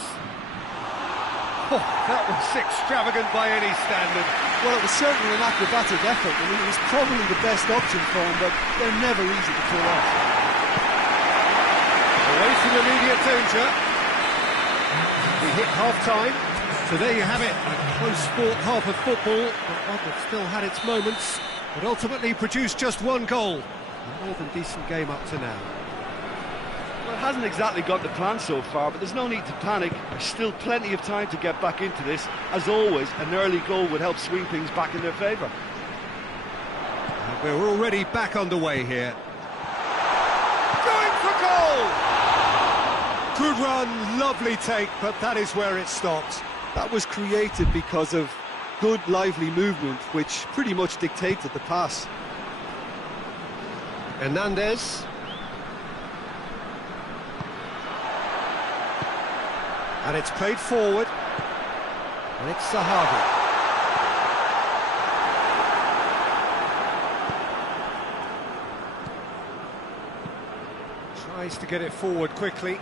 Oh, that was extravagant by any standard. Well, it was certainly an acrobatic effort. I mean, it was probably the best option for him, but they're never easy to pull off. Away from immediate danger. We hit half-time. So there you have it, a close-fought half of football, but one that still had its moments, but ultimately produced just one goal. A more than decent game up to now. Well, it hasn't exactly got the plan so far, but there's no need to panic. There's still plenty of time to get back into this. As always, an early goal would help swing things back in their favour. And we're already back underway here. Going for goal! Good run, lovely take, but that is where it stopped. That was created because of good, lively movement, which pretty much dictated the pass. Hernandez. And it's played forward. And it's Zahavi. Tries to get it forward quickly.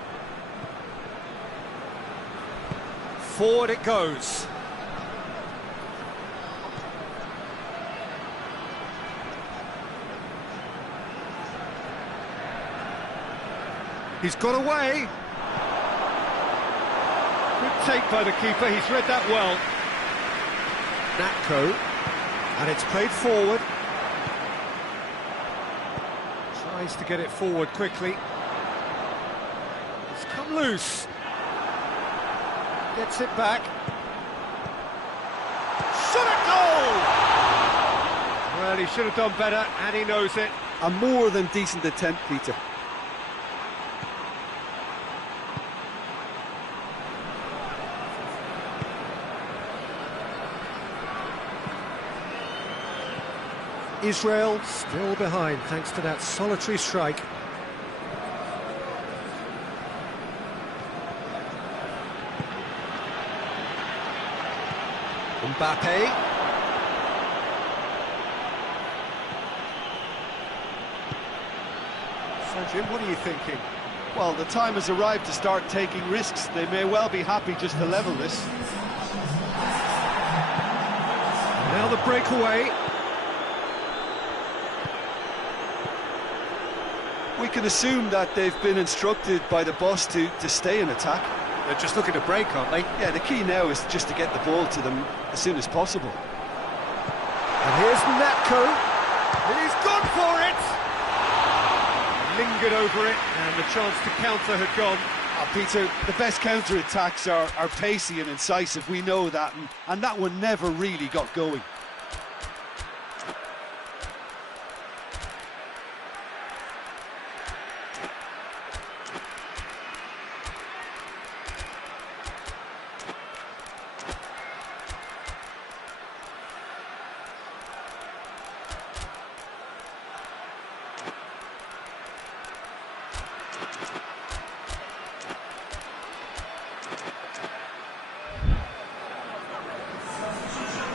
Forward it goes. He's got away. Good take by the keeper, he's read that well. Natko, and it's played forward. Tries to get it forward quickly. It's come loose. Gets it back. Shot at goal! Well, he should have done better, and he knows it. A more than decent attempt, Peter. Israel still behind thanks to that solitary strike. Mbappe. So Jim, what are you thinking? Well, the time has arrived to start taking risks. They may well be happy just to level this. Now the breakaway. We can assume that they've been instructed by the boss to stay in attack. They're just looking to break, aren't they? Yeah, the key now is just to get the ball to them as soon as possible. And here's Natko. He's gone for it! Lingered over it, and the chance to counter had gone. Peter, the best counter-attacks are pacey and incisive, we know that, and that one never really got going.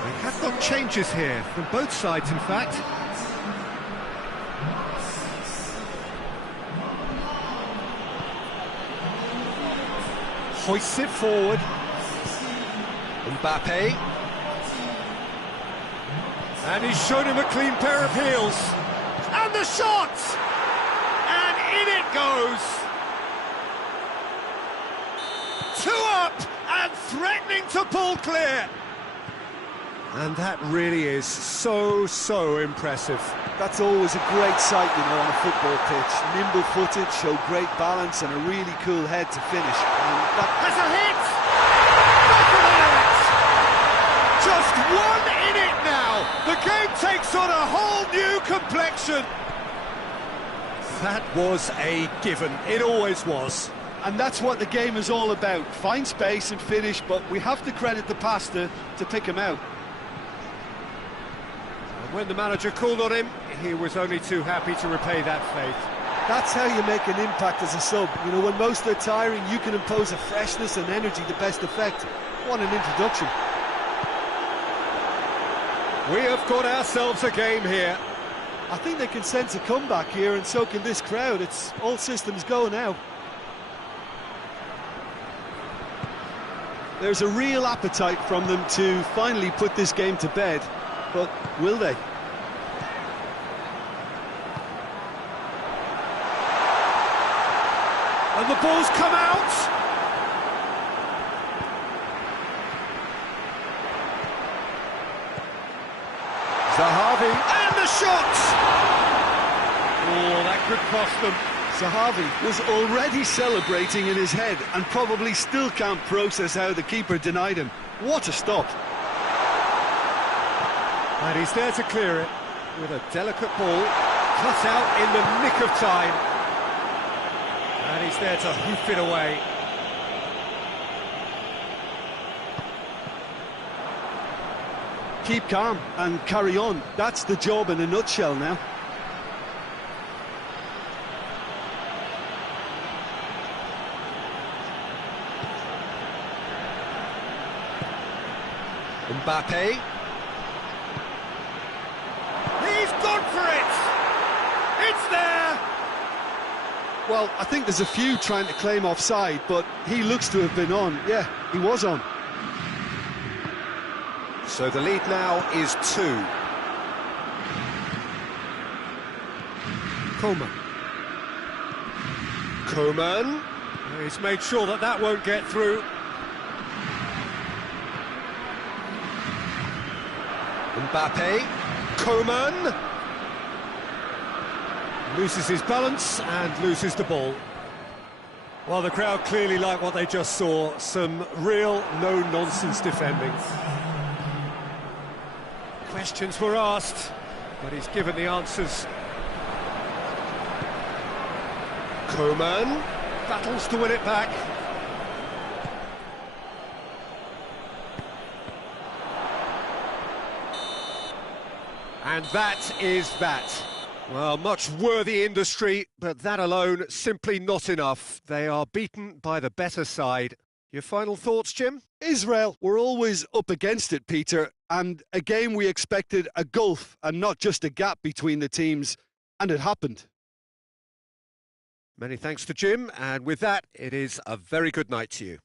We have got changes here, from both sides in fact. Hoists it forward. Mbappe. And he's shown him a clean pair of heels. And the shot! And in it goes! 2 up and threatening to pull clear. And that really is so impressive. That's always a great sight, you know, on a football pitch. Nimble-footed, show great balance and a really cool head to finish. And that has a hit! Just one in it now! The game takes on a whole new complexion! That was a given. It always was. And that's what the game is all about. Find space and finish, but we have to credit the passer to pick him out. When the manager called on him, he was only too happy to repay that faith. That's how you make an impact as a sub. You know, when most are tiring, you can impose a freshness and energy to best effect. What an introduction. We have got ourselves a game here. I think they can sense a comeback here, and so can this crowd. It's all systems go now. There's a real appetite from them to finally put this game to bed. But will they? And the ball's come out! Zahavi, and the shot! Oh, that could cost them. Zahavi was already celebrating in his head and probably still can't process how the keeper denied him. What a stop! And he's there to clear it with a delicate ball, cut out in the nick of time. And he's there to hoof it away. Keep calm and carry on. That's the job in a nutshell now. Mbappe. He's gone for it! It's there! Well, I think there's a few trying to claim offside, but he looks to have been on. Yeah, he was on. So the lead now is 2. Coman. He's made sure that that won't get through. Mbappe. Coman. Loses his balance and loses the ball. Well, the crowd clearly like what they just saw. Some real no-nonsense defending. Questions were asked. But he's given the answers. Koeman battles to win it back. And that is that. Well, much worthy industry, but that alone simply not enough. They are beaten by the better side. Your final thoughts, Jim? Israel were always up against it, Peter, and a game we expected a gulf and not just a gap between the teams, and it happened. Many thanks to Jim, and with that, it is a very good night to you.